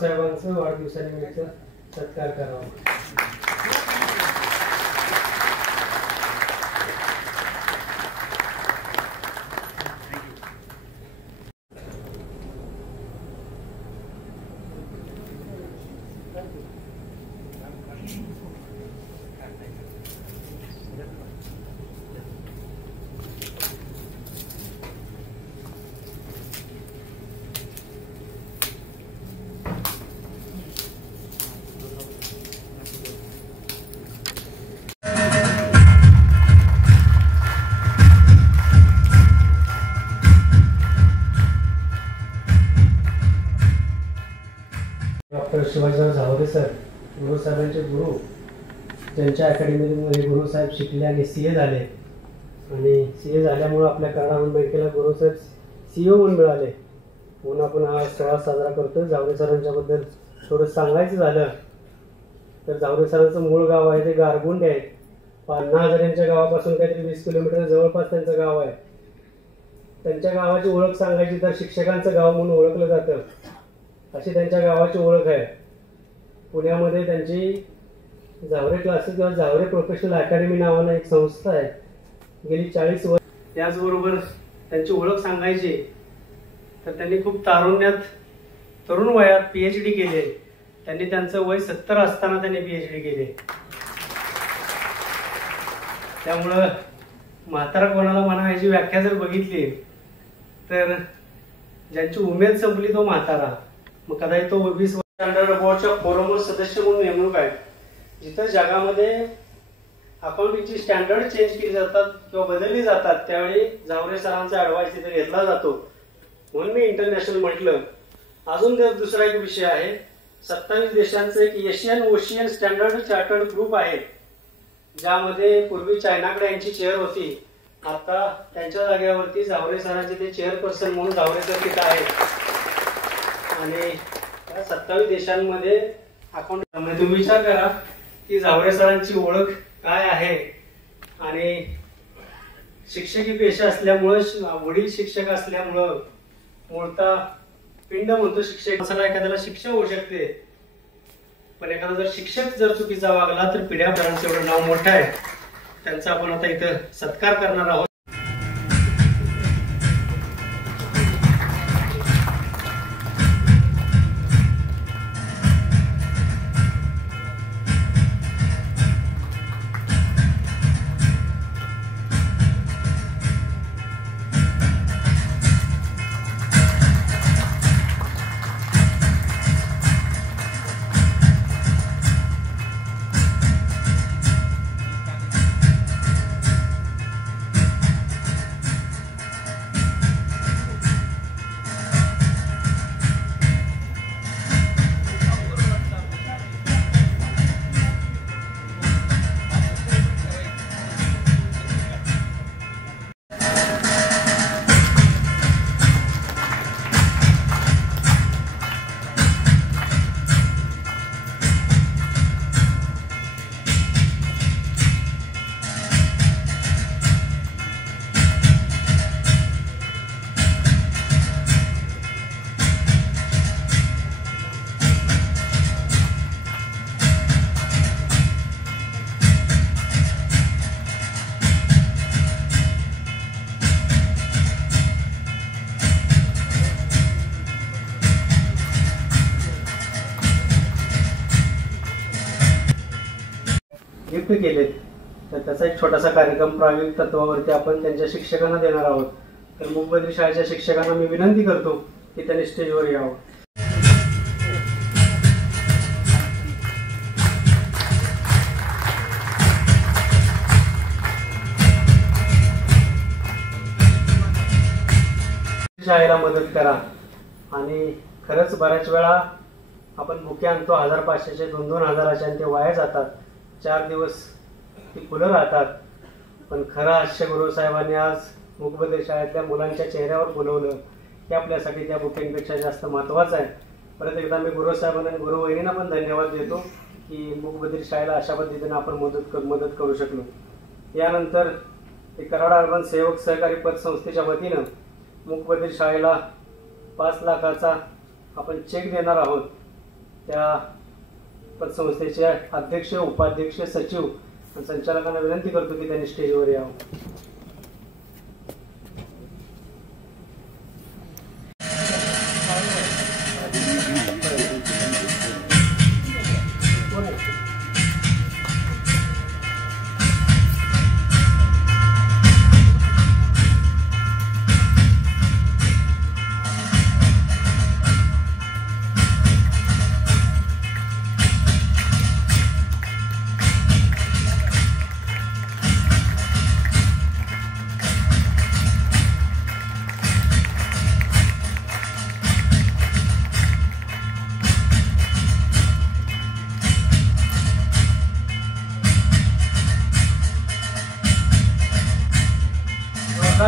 गुरुसाहेबांचं वाढदिवसानिमित्त सत्कार करावा. डॉक्टर शिवाजीराव झावरे सर, गुरुसाहेबांचे गुरु, ज्यांच्या अकॅडमीमध्ये गुरुसाहेब शिकले आणि CA झाले आणि CA झाल्यामुळं आपल्या कर्नाटक बँकेला गुरुसाहेब CEO म्हणून मिळाले. म्हणून आपण हा सोहळा साजरा करतो. झावरे सरांच्याबद्दल थोडं सांगायचं झालं तर झावरे सरांचं मूळ गाव आहे ते गारगुंडे आहे. पान्हा हजारांच्या गावापासून काहीतरी 20 किलोमीटर जवळपास त्यांचं गाव आहे. त्यांच्या गावाची ओळख सांगायची तर शिक्षकांचं गाव म्हणून ओळखलं जातं, अशी त्यांच्या गावाची ओळख आहे. पुण्यामध्ये त्यांची झावरे क्लासेस किंवा झावरे प्रोफेशनल अकॅडमी नावानं एक संस्था आहे. गेली 40 वर्ष. त्याचबरोबर त्यांची ओळख सांगायची तर त्यांनी खूप तरुण वयात PhD केले. त्यांनी त्यांचं वय 70 असताना त्यांनी PhD केले. त्यामुळं म्हातारा कोणाला म्हणा याची व्याख्या जर बघितली तर ज्यांची उमेद संपली तो म्हातारा. मग कदाचित तो 20 स्टँडर्ड बोर्डच्या फोरमवर सदस्य म्हणून नेमणूक आहे. जिथं जगामध्ये अकाउंटिंगची स्टँडर्ड चेंज केली जातात किंवा बदलली जातात त्यावेळी झावरे सरांचा ऍडवाइस तिथे घेतला जातो. म्हणून मी इंटरनॅशनल म्हटलं. अजून दुसरा एक विषय आहे. 27 देशांचं एक Asian ocean standard chartered group आहे, ज्यामध्ये पूर्वी चायनाकडे यांची चेअर होती. आता त्यांच्या जागेवरती झावरे सरांचे ते चेअरपर्सन म्हणून झावरे सर तिथं आहेत. आणि 27 देशांमध्ये अकाउंट. तुम्ही विचार करा की झावरे सरांची ओळख काय आहे. आणि शिक्षकी पेशा असल्यामुळं, वडील शिक्षक असल्यामुळं, मूळता पिंड म्हणतो शिक्षक. सगळा एखाद्याला शिक्षा होऊ शकते, पण एखादा जर शिक्षक जर चुकीचा वागला तर पिढ्याभरांचं एवढं नाव मोठं आहे. त्यांचा आपण आता इथं सत्कार करणार आहोत. गिफ्ट केलेत. तर त्याचा एक छोटासा कार्यक्रम प्रायोगिक तत्वावरती आपण त्यांच्या शिक्षकांना देणार आहोत. तर मूकबधिर शाळेच्या शिक्षकांना मी विनंती करतो की त्यांनी स्टेजवर यावं. शाळेला मदत करा. आणि खरंच बऱ्याच वेळा आपण बुके आणतो 1500चे, 2,000-2,000चे आणि ते वाया जातात. 4 दिवस ती फुलं राहतात. पण खरं हास्य गुरुसाहेबांनी आज मूकबधिर शाळेतल्या मुलांच्या चेहऱ्यावर बोलवलं हे आपल्यासाठी त्या बुकेंपेक्षा जास्त महत्त्वाचं आहे. परत एकदा मी गुरुसाहेबांना आणि गुरुवहिनींना पण धन्यवाद देतो की मूकबधिर शाळेला अशा पद्धतीने आपण मदत करू शकलो. यानंतर कराड अर्बन सेवक सहकारी पतसंस्थेच्या वतीनं मूकबधिर शाळेला 5 लाखाचा आपण चेक देणार आहोत. त्या पतसंस्थेचे अध्यक्ष, उपाध्यक्ष, सचिव आणि संचालकांना विनंती करतो की त्यांनी स्टेजवर यावं.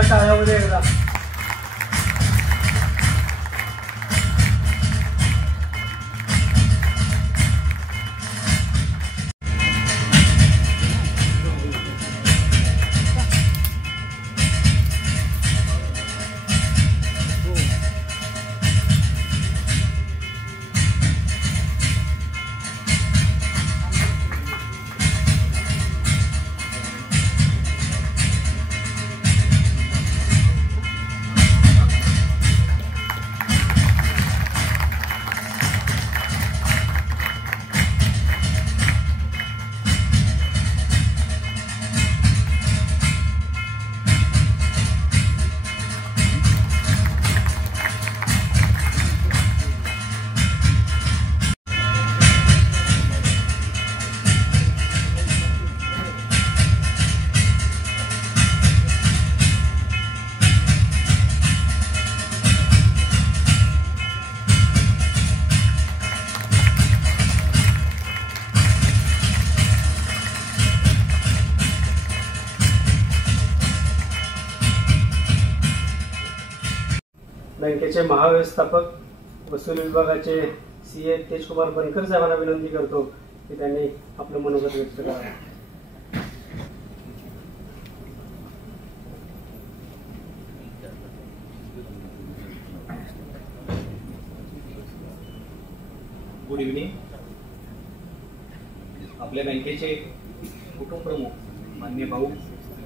टाळ्यामध्ये एकदा. बँकेचे महाव्यवस्थापक वसुली विभागाचे सीए तेजकुमार बनकर साहेबांना विनंती करतो की त्यांनी आपलं मनोगत व्यक्त करावं. Good evening. आपल्या बँकेचे कुटुंब प्रमुख माननीय भाऊ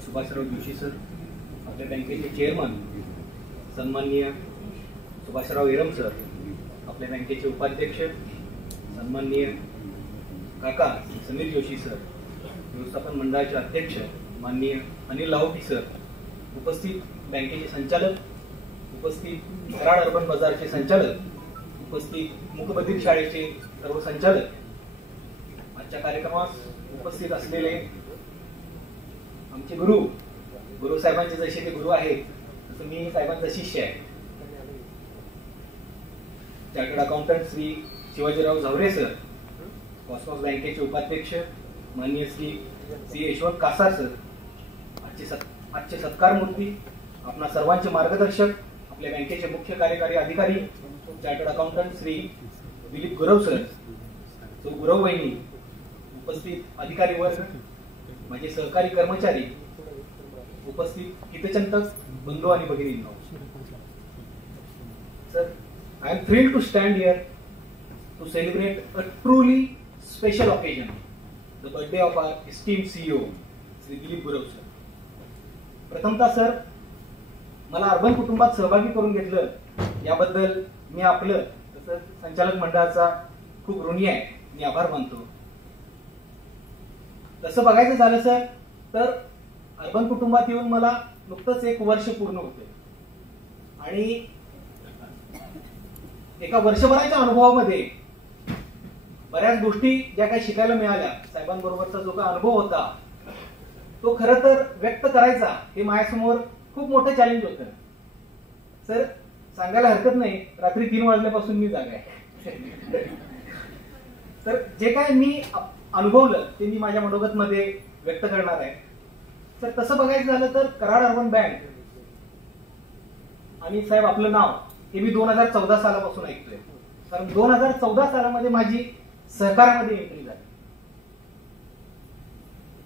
सुभाषराव जोशी सर, आपल्या बँकेचे चेअरमन सन्माननीय सुभाषराव एरम सर, आपल्या बँकेचे उपाध्यक्ष सन्माननीय काका समीर जोशी सर, व्यवस्थापन मंडळाचे अध्यक्ष माननीय अनिल लाहोटी सर, उपस्थित बँकेचे संचालक, उपस्थित कराड अर्बन बाजारचे संचालक, उपस्थित मूकबधीर शाळेचे सर्व संचालक, आजच्या कार्यक्रमास उपस्थित असलेले आमचे गुरु साहेबांचे जसे ते गुरु आहेत तसं मी साहेबांचा शिष्य आहे. Chartered accountant Shri Shivajirao Zaware sir, Cosmos बँकेचे उपाध्यक्ष माननीय श्री यशवंत कासार सर, आजचे सत्कार मूर्ती, आपणा सर्वांचे मार्गदर्शक, आपल्या बँकेचे मुख्य कार्यकारी अधिकारी chartered accountant Shri Dilip Gurav sir, so Gurav वहिनी, उपस्थित अधिकारी वर्ग, माझे सहकारी कर्मचारी, उपस्थित हितचिंतक बंधू आणि भगिनींनो. Sir, I am thrilled to stand here to celebrate a truly special occasion, the birthday of our esteemed CEO, Sri Dilip Gurav sir. प्रथमतः सर, मला अर्बन कुटुंबात सहभागी करून घेतलं याबद्दल मी आपलं तसंच संचालक मंडळाचा खूप ऋणी आहे, मी आभार मानतो. तसं बघायचं झालं सर तर अर्बन कुटुंबात येऊन मला नुकतंच 1 वर्ष पूर्ण होते आणि एका वर्षभराच्या अनुभवामध्ये बऱ्याच गोष्टी ज्या काही शिकायला मिळाल्या, साहेबांबरोबरचा जो काही अनुभव होता तो खरं तर व्यक्त करायचा हे माझ्यासमोर खूप मोठं चॅलेंज होतं. सर, सांगायला हरकत नाही, रात्री 3 वाजल्यापासून मी जागा आहे. तर जे काय मी अनुभवलं ते मी माझ्या मनोगतमध्ये व्यक्त करणार आहे. सर, तसं बघायचं झालं तर कराड अर्बन बँक आणि साहेब आपलं नाव हे मी 2014 सालापासून ऐकतोय, कारण 2014 सालामध्ये माझी सहकारामध्ये एंट्री झाली.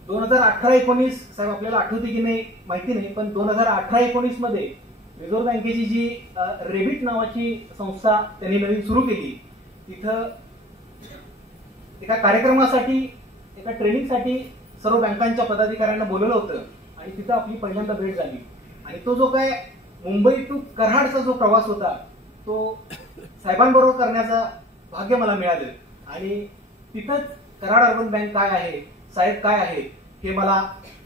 2018-19 साहेब आपल्याला आठवते की नाही माहिती नाही, पण 2018-19 मध्ये रिझर्व्ह बँकेची जी रेबिट नावाची संस्था त्यांनी नवीन सुरू केली, तिथं एका कार्यक्रमासाठी, एका ट्रेनिंगसाठी सर्व बँकांच्या पदाधिकाऱ्यांना बोलवलं होतं आणि तिथं आपली पहिल्यांदा भेट झाली. आणि तो जो काय मुंबई टू कराडचा जो प्रवास होता तो साहेबांबरोबर करण्याचं भाग्य मला मिळालं. आणि तिथंच कराड अर्बन बँक काय आहे, साहेब काय आहे, हे मला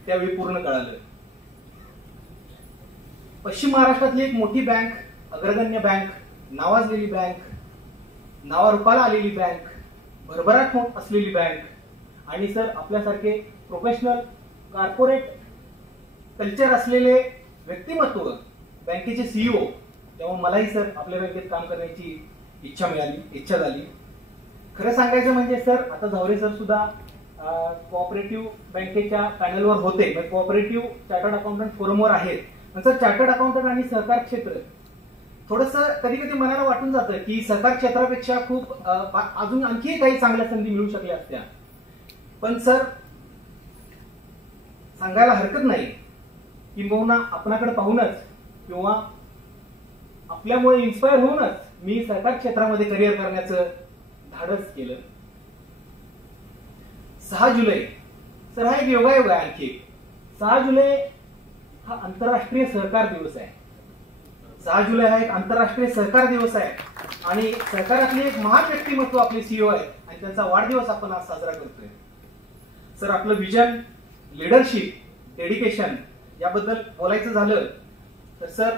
त्यावेळी पूर्ण कळालं. पश्चिम महाराष्ट्रातली एक मोठी बँक, अग्रगण्य बँक, नावाजलेली बँक, नावारूपाला आलेली बँक, भरभराट असलेली बँक आणि सर आपल्यासारखे प्रोफेशनल कॉर्पोरेट कल्चर असलेले व्यक्तिमत्व, बँकेचे सीईओ. तेव्हा मलाही सर आपल्या बँकेत काम करण्याची इच्छा झाली. खरं सांगायचं म्हणजे सर आता झावरे सर सुद्धा कोऑपरेटिव्ह बँकेच्या पॅनलवर होते, कोऑपरेटिव्ह चार्टर्ड अकाउंटंट फोरमवर आहेत. सर चार्टर्ड अकाउंटंट आणि सहकार क्षेत्र थोडंसं कधी कधी मनाला वाटून जातं की सहकार क्षेत्रापेक्षा खूप अजून आणखी काही चांगल्या संधी मिळू शकल्या असत्या. पण सर सांगायला हरकत नाही किंबहुना आपणाकडे पाहूनच किंवा आपल्यामुळे इन्स्पायर होऊनच मी सहकार क्षेत्रामध्ये करिअर करण्याचं धाडस केलं. 6 जुलै सर हा एक योगायोग आहे. आणखी 6 जुलै हा आंतरराष्ट्रीय सहकार दिवस आहे. 6 जुलै हा एक आंतरराष्ट्रीय सहकार दिवस आहे आणि सहकारातले एक महान व्यक्तिमत्व आपले सीईओ आहे आणि त्यांचा वाढदिवस आपण आज साजरा करतोय. सर आपलं विजन, लीडरशिप, डेडिकेशन याबद्दल बोलायचं झालं तर sir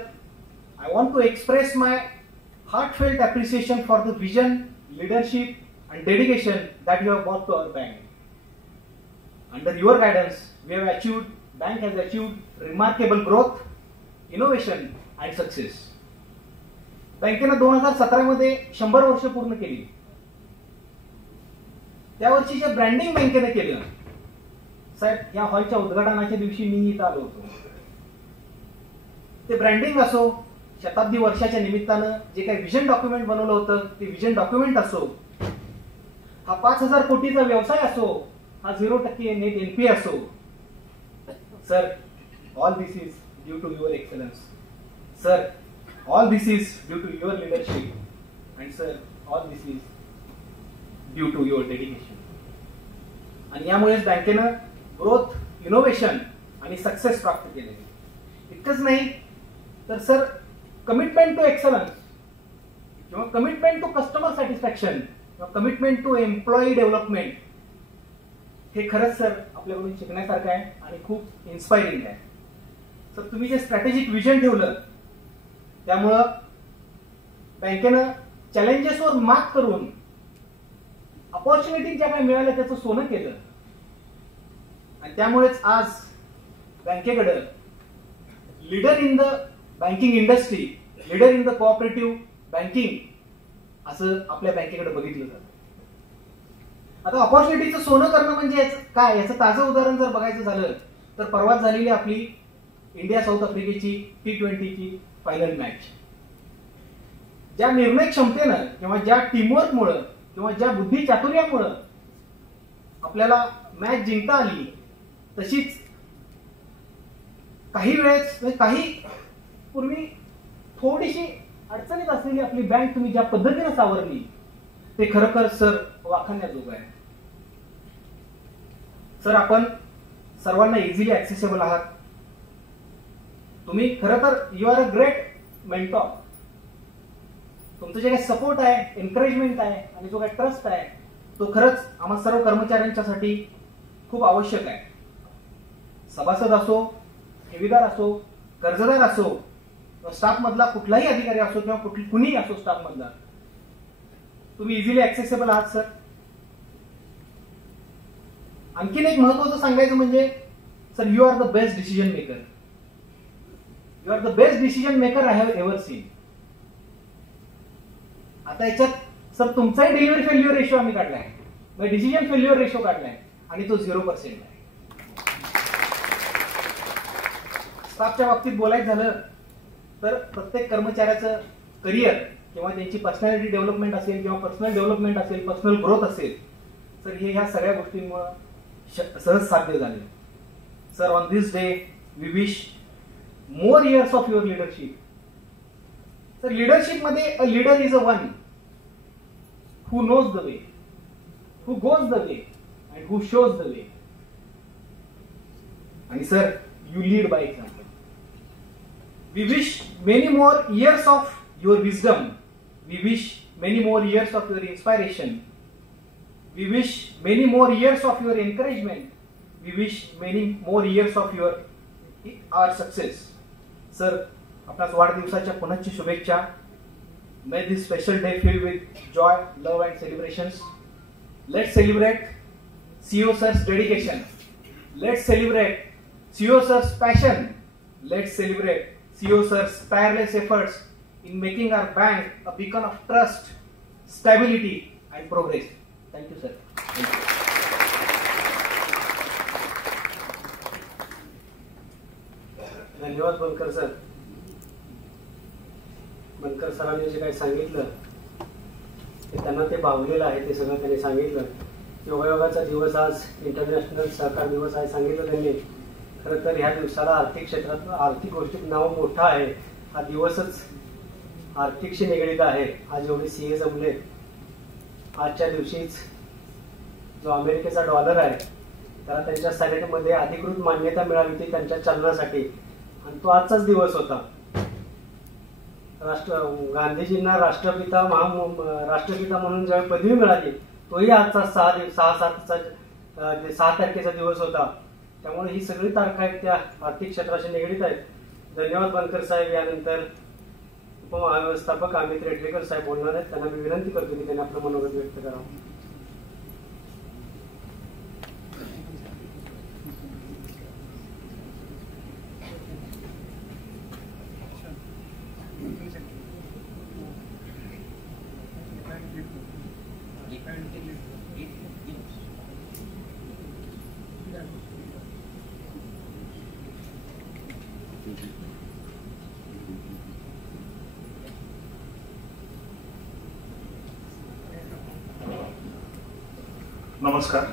I want to express my heartfelt appreciation for the vision, leadership and dedication that you have brought to our bank. Under your guidance, bank has achieved remarkable growth, innovation and success. बँकेनं 2017 मध्ये 100 वर्ष पूर्ण केली. त्या वर्षी जे branding बँकेनं केलं साहेब, या हॉलच्या उद्घाटनाच्या दिवशी मी इथं आलो होतो. ते ब्रँडिंग असो, शताब्दी वर्षाच्या निमित्तानं जे काही विजन डॉक्युमेंट बनवलं होतं ते विजन डॉक्युमेंट असो, हा 5,000 कोटीचा व्यवसाय असो, हा 0% नेट एनपीए असो, sir all this is due to your excellence. Sir all this is due to your leadership and sir all this is due to your dedication. आणि यामुळेच बँकेनं ग्रोथ, इनोव्हेशन आणि सक्सेस प्राप्त केले. इतकंच नाही तर सर कमिटमेंट टू एक्सलन्स किंवा कमिटमेंट टू कस्टमर सॅटिस्फॅक्शन किंवा कमिटमेंट टू एम्प्लॉई डेव्हलपमेंट हे खरंच सर आपल्याकडून शिकण्यासारखं आहे आणि खूप इन्स्पायरिंग आहे. सर तुम्ही जे स्ट्रॅटेजिक विजन ठेवलं त्यामुळं बँकेनं चॅलेंजेसवर मात करून अपॉर्च्युनिटी ज्या काही मिळाल्या त्याचं सोनं केलं आणि त्यामुळेच आज बँकेकडं leader in the banking industry, leader in the cooperative banking असं आपल्या बँकेकडे बघितलं जातं. आता अपॉर्च्युनिटीचं सोनं करणं म्हणजे काय, याचं ताजं उदाहरण जर बघायचं झालं तर परवाच झालेली आपली इंडिया साऊथ आफ्रिकेची T20ची फायनल मॅच. ज्या निर्णय क्षमतेनं किंवा ज्या टीमवर्कमुळं किंवा ज्या बुद्धी चातुर्यामुळं आपल्याला मॅच जिंकता आली, तशीच काही वेळेस काही पूर्वी थोडीशी अडचणीत असलेली आपली बँक तुम्ही ज्या पद्धतीने सावरली ते खरोखर सर वाखाणण्याजोगं आहे. सर आपण सर्वांना इझिली ऍक्सेसेबल आहात. तुम्ही खरं तर you are a great mentor. तुमचं जे काही सपोर्ट आहे, एनकरेजमेंट आहे आणि जो काही ट्रस्ट आहे तो खरंच आम्हा सर्व कर्मचाऱ्यांच्यासाठी खूप आवश्यक आहे. सभासद असो, ठेवीदार असो, कर्जदार असो, स्टाफ मधला कुठलाही अधिकारी असो किंवा कुणीही असो स्टाफ मधला, तुम्ही इझिली ऍक्सेसेबल आहात सर. आणखीन एक महत्वाचं सांगायचं म्हणजे sir you are the best decision maker. You are the best decision maker I have ever seen. आता याच्यात सर तुमचाही डिलिव्हरी फेल्युअर रेशो आम्ही काढलाय, म्हणजे डिसिजन फेल्युअर रेशो काढलाय आणि तो 0% आहे. स्टाफच्या बाबतीत बोलायचं झालं तर प्रत्येक कर्मचाऱ्याचं करिअर किंवा त्यांची पर्सनॅलिटी डेव्हलपमेंट असेल किंवा पर्सनल डेव्हलपमेंट असेल, पर्सनल ग्रोथ असेल, तर हे ह्या सगळ्या गोष्टींमुळे सहज साध्य झाले. Sir on this day we wish more years of your leadership. Sir leadership मध्ये a leader is a one who knows the way, who goes the way and who shows the way. And sir, you lead by example. We wish many more years of your wisdom. We wish many more years of your inspiration. We wish many more years of your encouragement. We wish many more years of our success. Sir, आपणास वाढदिवसाच्या पुनश्च शुभेच्छा. May this special day filled with joy, love and celebrations. Let's celebrate CEO sir's dedication. Let's celebrate CEO sir's passion. Let's celebrate CEO sir's tireless efforts in making our bank a beacon of trust, stability and progress. Thank you, sir. Thank you. धन्यवाद बनकर sir. बनकर सरांनी जे काही सांगितलं ते त्यांना ते भावलेलं आहे, ते सगळं त्यांनी सांगितलं. योगायोगाचा दिवस आज इंटरनॅशनल सहकार दिवस आहे सांगितलं त्यांनी. खरं तर ह्या दिवसाला आर्थिक क्षेत्रात आर्थिक गोष्टीत नाव मोठं आहे. हा दिवसच आर्थिकशी निगडीत आहे. आज एवढे सीए जमले. आजच्या दिवशीच जो अमेरिकेचा डॉलर आहे त्याला त्यांच्या सेनेटमध्ये अधिकृत मान्यता मिळाली होती त्यांच्या चलनासाठी, आणि तो आजचाच दिवस होता. गांधीजींना राष्ट्रपिता म्हणून ज्यावेळी पदवी मिळाली तोही आजचा 6 तारखेचा दिवस होता. त्यामुळे ही सगळी तारखा आहेत त्या आर्थिक क्षेत्राशी निगडीत आहेत. धन्यवाद बनकर साहेब. यानंतर उपमहाव्यवस्थापक अमित रेटलेकर साहेब बोलणार आहेत. त्यांना मी विनंती करतो की त्यांनी आपलं मनोगत व्यक्त करावं. नमस्कार.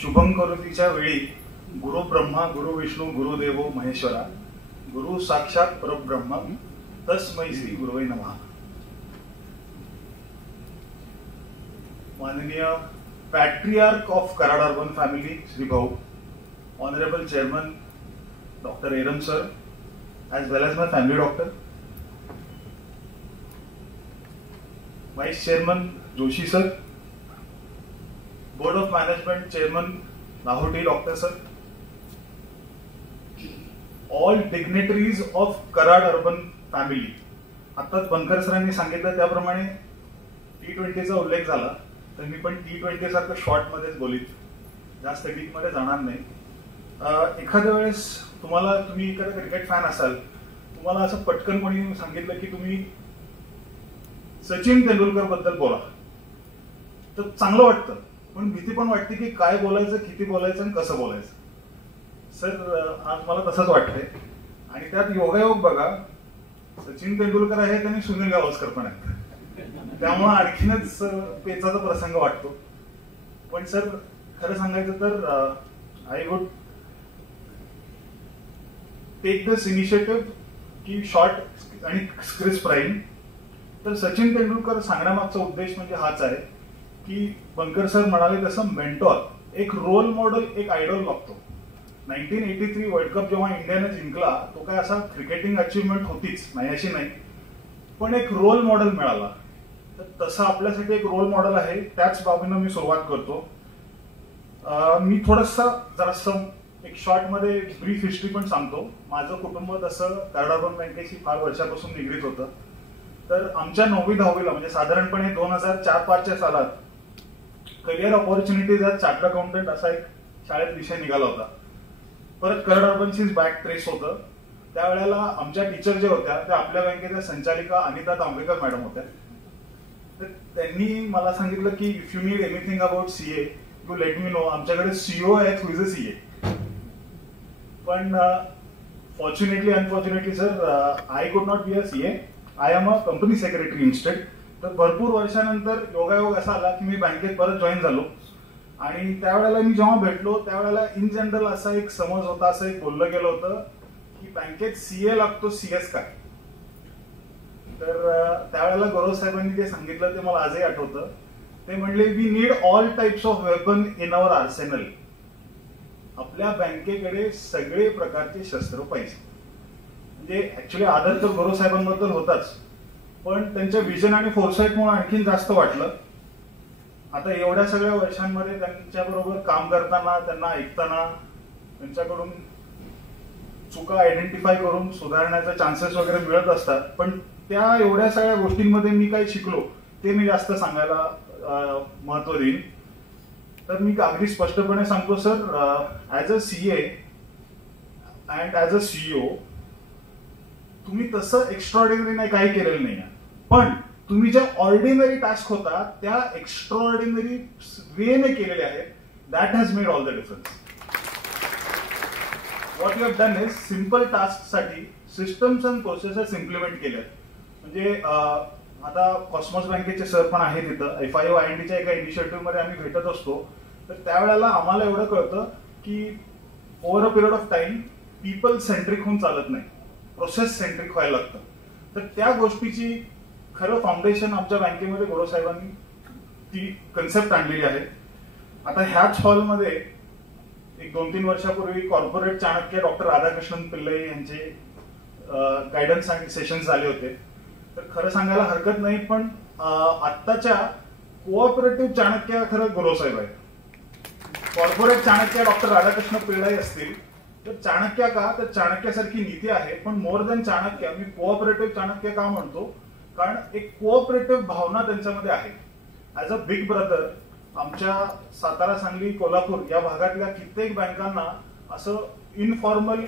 शुभं करोतीच्या वेळी गुरु ब्रह्मा गुरु विष्णू गुरुदेवो महेश्वरा गुरु साक्षात परब्रह्म तस्मै श्री गुरुवे नमः. माननीय patriarch of Karad urban family Shri Bhau, honourable chairman doctor Eram sir, as well as my family doctor, Vice Chairman Joshi sir, Board of Management Chairman Lahoti Doctor sir, all dignitaries of Karad Urban Family. आताच बनकर सरांनी सांगितलं त्याप्रमाणे T20चा उल्लेख झाला तर मी पण T20 सारखं short मध्येच बोलीत, जास्त डीप मध्ये जाणार नाही. एखाद्या वेळेस तुम्ही एखादा क्रिकेट फॅन असाल, तुम्हाला असं पटकन कोणी सांगितलं की तुम्ही सचिन तेंडुलकर बद्दल बोला तर चांगलं वाटतं, पण भीती पण वाटते की काय बोलायचं, किती बोलायचं आणि कसं बोलायचं. सर आज मला तसंच वाटतंय. आणि त्यात योगायोग बघा, सचिन तेंडुलकर आहेत आणि सुनील गावस्कर पण आहेत, त्यामुळे आणखीनच पेचाचा प्रसंग वाटतो. पण सर खरं सांगायचं तर I would take this initiative की शॉर्ट आणि क्रिस्प राहील. तर सचिन तेंडुलकर सांगण्यामागचा उद्देश म्हणजे हाच आहे की बनकर सर म्हणाले तसं मेंटॉर, एक रोल मॉडेल, एक आयडॉल लागतो. 1983 वर्ल्ड कप जेव्हा इंडियाने जिंकला तो काय असा क्रिकेटिंग अचीवमेंट होतीच, नाही अशी नाही, पण एक रोल मॉडेल मिळाला. तर तसं आपल्यासाठी एक रोल मॉडेल आहे. त्याच बाबीनं मी सुरुवात करतो. मी जरासं एक शॉर्ट मध्ये ब्रीफ हिस्ट्री पण सांगतो. माझं कुटुंब तसं कराड अर्बन बँकेशी फार वर्षापासून निगडीत होतं. तर आमच्या 9वी-10वीला म्हणजे साधारणपणे 2004-5च्या सालात career opportunities as chartered accountant असा एक शाळेत विषय निघाला होता. परत कराड अर्बनशीच बॅक ट्रेस होतं. त्यावेळेला आमच्या टीचर ज्या होत्या त्या आपल्या बँकेच्या संचालिका अनिता तांबेकर मॅडम होत्या. तर त्यांनी मला सांगितलं की if you need anything about CA you let me know. आमच्याकडे सीओ आहे हु इज अ सीए. पण fortunately unfortunately sir I could not be a CA. I am a company secretary instead. तर भरपूर वर्षानंतर योगायोग असा आला की मी बँकेत परत जॉईन झालो. आणि त्यावेळेला मी जेव्हा भेटलो त्यावेळेला इन जनरल असा एक समज होता, असं एक बोललं गेलं होतं की बँकेत सीए लागतो, सीएस काय. तर त्यावेळेला गौरव साहेबांनी जे सांगितलं ते मला आजही आठवतं ते म्हणले we need all types of weapon in our arsenal. आपल्या बँकेकडे सगळे प्रकारचे शस्त्र पाहिजे. म्हणजे ऍक्च्युली आदर तर गुरु साहेबांबद्दल होताच, पण त्यांच्या विजन आणि फोरसाईटमुळे आणखीन जास्त वाटलं. आता एवढ्या सगळ्या वर्षांमध्ये त्यांच्याबरोबर काम करताना, त्यांना ऐकताना, त्यांच्याकडून चुका आयडेंटिफाय करून सुधारण्याचे चान्सेस वगैरे मिळत असतात. पण त्या एवढ्या सगळ्या गोष्टींमध्ये मी काय शिकलो ते मी जास्त सांगायला महत्व देईन. तर मी अगदी स्पष्टपणे सांगतो sir, as a CA and as a CEO तुम्ही तसं एक्स्ट्राऑर्डिनरी नाही काही केलेलं नाही, पण तुम्ही ज्या ऑर्डिनरी टास्क होता त्या एक्स्ट्राऑर्डिनरी वेने केलेले आहेत. That has made all the difference. What you have done is simple task साठी सिस्टम्स अँड प्रोसेसेस इम्प्लिमेंट केल्यात. म्हणजे आता कॉस्मॉस बँकेचे सर पण आहेत तिथं. FIO INDच्या एका इनिशिएटिव्ह मध्ये आम्ही भेटत असतो, तर त्यावेळेला आम्हाला एवढं कळतं की over a period of time people centric होऊन चालत नाही, प्रोसेस सेंट्रिक व्हायला लागतं. तर त्या गोष्टीची खरं फाउंडेशन आमच्या बँकेमध्ये गोडो साहेबांनी ती कन्सेप्ट आणलेली आहे. आता ह्याच हॉलमध्ये एक 2-3 वर्षापूर्वी कॉर्पोरेट चाणक्य डॉक्टर राधाकृष्णन पिल्लई यांचे गायडन्स आणि सेशन्स झाले होते. तर खरं सांगायला हरकत नाही, पण आत्ताच्या कोऑपरेटिव्ह चाणक्य खरं गुरु साहेब आहेत. कॉर्पोरेट चाणक्य डॉक्टर राधाकृष्ण पिल्लई असतील तर चाणक्य का, तर चाणक्यासारखी नीती आहे. पण मोर दॅन चाणक्य मी कोऑपरेटिव्ह चाणक्य का म्हणतो, कारण एक कोऑपरेटिव्ह भावना त्यांच्यामध्ये आहे. ऍज अ बिग ब्रदर आमच्या सातारा, सांगली, कोल्हापूर या भागातल्या कित्येक बँकांना असं इनफॉर्मल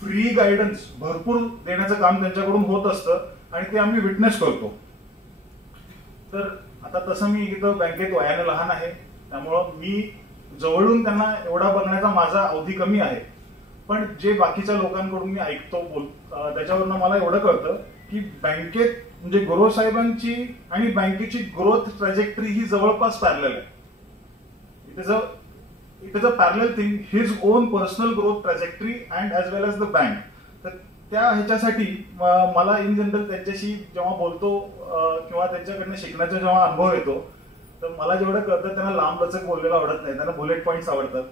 फ्री गायडन्स भरपूर देण्याचं काम त्यांच्याकडून होत असतं आणि ते आम्ही विटनेस करतो. तर आता तसं मी इथं बँकेत वयाने लहान आहे, त्यामुळं मी जवळून त्यांना एवढा बघण्याचा माझा अवधी कमी आहे. पण जे बाकीच्या लोकांकडून मी ऐकतो त्याच्यावरनं मला एवढं कळतं की बँकेत म्हणजे गुरु साहेबांची आणि बँकेची ग्रोथ ट्रॅजेक्टरी ही जवळपास पॅरलल आहे. It is a parallel thing, his own personal growth trajectory and as well as the bank. तर त्या ह्याच्यासाठी मला इन जनरल त्यांच्याशी जेव्हा बोलतो किंवा त्यांच्याकडनं शिकण्याचा जेव्हा अनुभव येतो, तर मला जेवढं कळतं त्यांना लांब लचक बोललेलं आवडत नाही, त्यांना बुलेट पॉईंट्स आवडतात.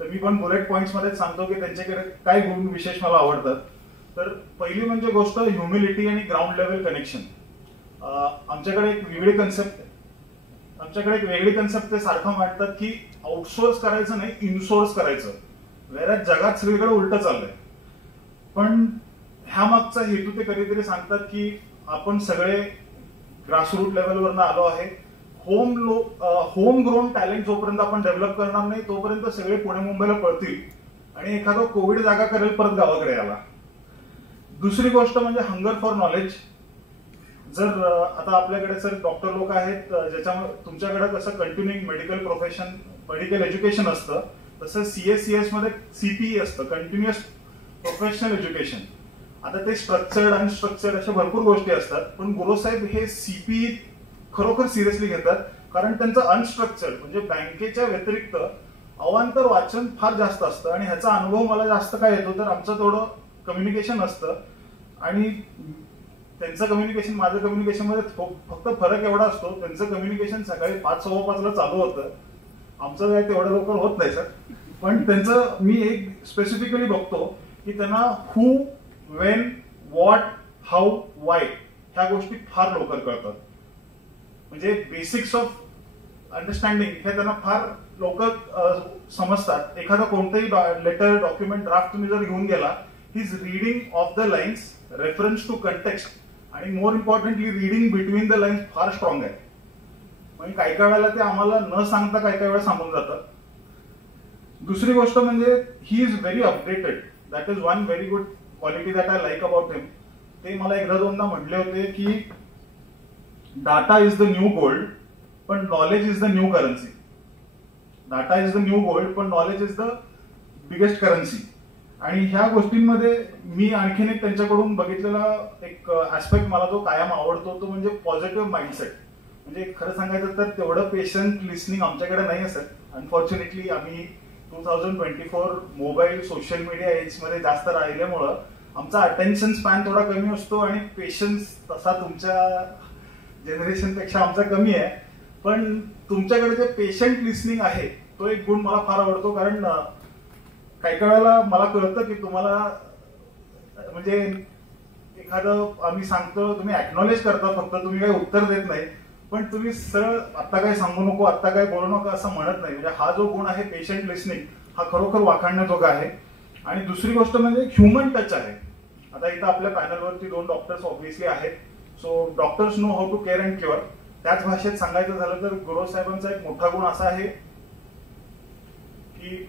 तर मी पण बुलेट पॉईंट्स मध्येच सांगतो की त्यांच्याकडे काय गुण विशेष मला आवडतात. तर पहिली म्हणजे गोष्ट ह्युमिलिटी आणि ग्राउंड लेवल कनेक्शन. आमच्याकडे एक वेगळी कन्सेप्ट ते सारखं मांडतात की आउटसोर्स करायचं नाही, इनसोर्स करायचं. वेळात जगात सगळीकडे उलट चाललंय. पण ह्या मागचा हेतू ते कधीतरी सांगतात की आपण सगळे ग्रासरूट लेवलवरनं आलो आहे. होम ग्रोन टॅलेंट जोपर्यंत आपण डेव्हलप करणार नाही तोपर्यंत सगळे पुणे मुंबईला पळतील आणि एखादा कोविड जागा करेल परत गावाकडे यायला. दुसरी गोष्ट म्हणजे हंगर फॉर नॉलेज. जर आता आपल्याकडे सर डॉक्टर लोक आहेत, ज्याच्यामुळे तुमच्याकडे कसं कंटिन्युइंग मेडिकल एज्युकेशन असतं, तसं CS मध्ये CPE असतं, कंटिन्युअस प्रोफेशनल एज्युकेशन. आता ते स्ट्रक्चर्ड अनस्ट्रक्चर्ड अशा भरपूर गोष्टी असतात, पण गुरुसाहेब हे CPE खरोखर सिरियसली घेतात. कारण त्यांचं अनस्ट्रक्चर्ड म्हणजे बँकेच्या व्यतिरिक्त अवांतर वाचन फार जास्त असतं आणि ह्याचा अनुभव मला जास्त काय येतो, तर आमचं थोडं कम्युनिकेशन असतं आणि त्यांचं कम्युनिकेशन माझं कम्युनिकेशन मध्ये फक्त फरक एवढा असतो, त्यांचं कम्युनिकेशन सकाळी 5:15 चालू होतं, आमचं काय तेवढं लवकर होत नाही सर. पण त्यांचं मी एक स्पेसिफिकली बघतो की त्यांना हू, वेन, व्हॉट, हाऊ, वाय ह्या गोष्टी फार लवकर कळतात. म्हणजे बेसिक्स ऑफ अंडरस्टँडिंग हे त्यांना फार लवकर समजतात. एखादा कोणतंही लेटर, डॉक्युमेंट, ड्राफ्ट तुम्ही जर घेऊन गेला, his reading of the lines, reference to context आणि more importantly reading between the lines far strong आहे. म्हणजे काही काही वेळेला ते आम्हाला न सांगता काही काही वेळा सांगून जातात. दुसरी गोष्ट म्हणजे he is very updated. That is one very good quality that I like about him. ते मला एकदा दोनदा म्हटले होते की data is the new gold पण knowledge is the new currency. Data is the new gold पण knowledge is the biggest currency. आणि ह्या गोष्टींमध्ये मी आणखीन एक त्यांच्याकडून बघितलेला एक ऍस्पेक्ट मला जो कायम आवडतो तो म्हणजे पॉझिटिव्ह माइंडसेट. म्हणजे खरं सांगायचं तर तेवढं पेशंट लिस्निंग आमच्याकडे नाही असत. अनफॉर्च्युनेटली आम्ही 2024 मोबाईल, सोशल मीडिया एज मध्ये जास्त राहिल्यामुळं आमचा अटेन्शन स्पॅन थोडा कमी असतो आणि पेशन्स तसा तुमच्या जनरेशन पेक्षा आमचा कमी आहे. पण तुमच्याकडे जे पेशंट लिसनिंग आहे तो एक गुण मला फार आवडतो, कारण काही वेळेला मला कळतं की तुम्हाला म्हणजे एखादं आम्ही सांगतो तुम्ही ऍक्नॉलेज करता, फक्त तुम्ही काही उत्तर देत नाही, पण तुम्ही सरळ आत्ता काय सांगू नको, आत्ता काय बोलू नका असं म्हणत नाही. म्हणजे हा जो गुण आहे पेशंट लिसनिंग हा खरोखर वाखाणण्याजोगा आहे. आणि दुसरी गोष्ट म्हणजे ह्युमन टच आहे. आता इथं आपल्या पॅनलवरती 2 डॉक्टर्स ऑब्व्हियसली आहेत, so doctors know how to care and cure. त्याच भाषेत सांगायचं झालं तर गुरव साहेबांचा एक मोठा गुण असा आहे की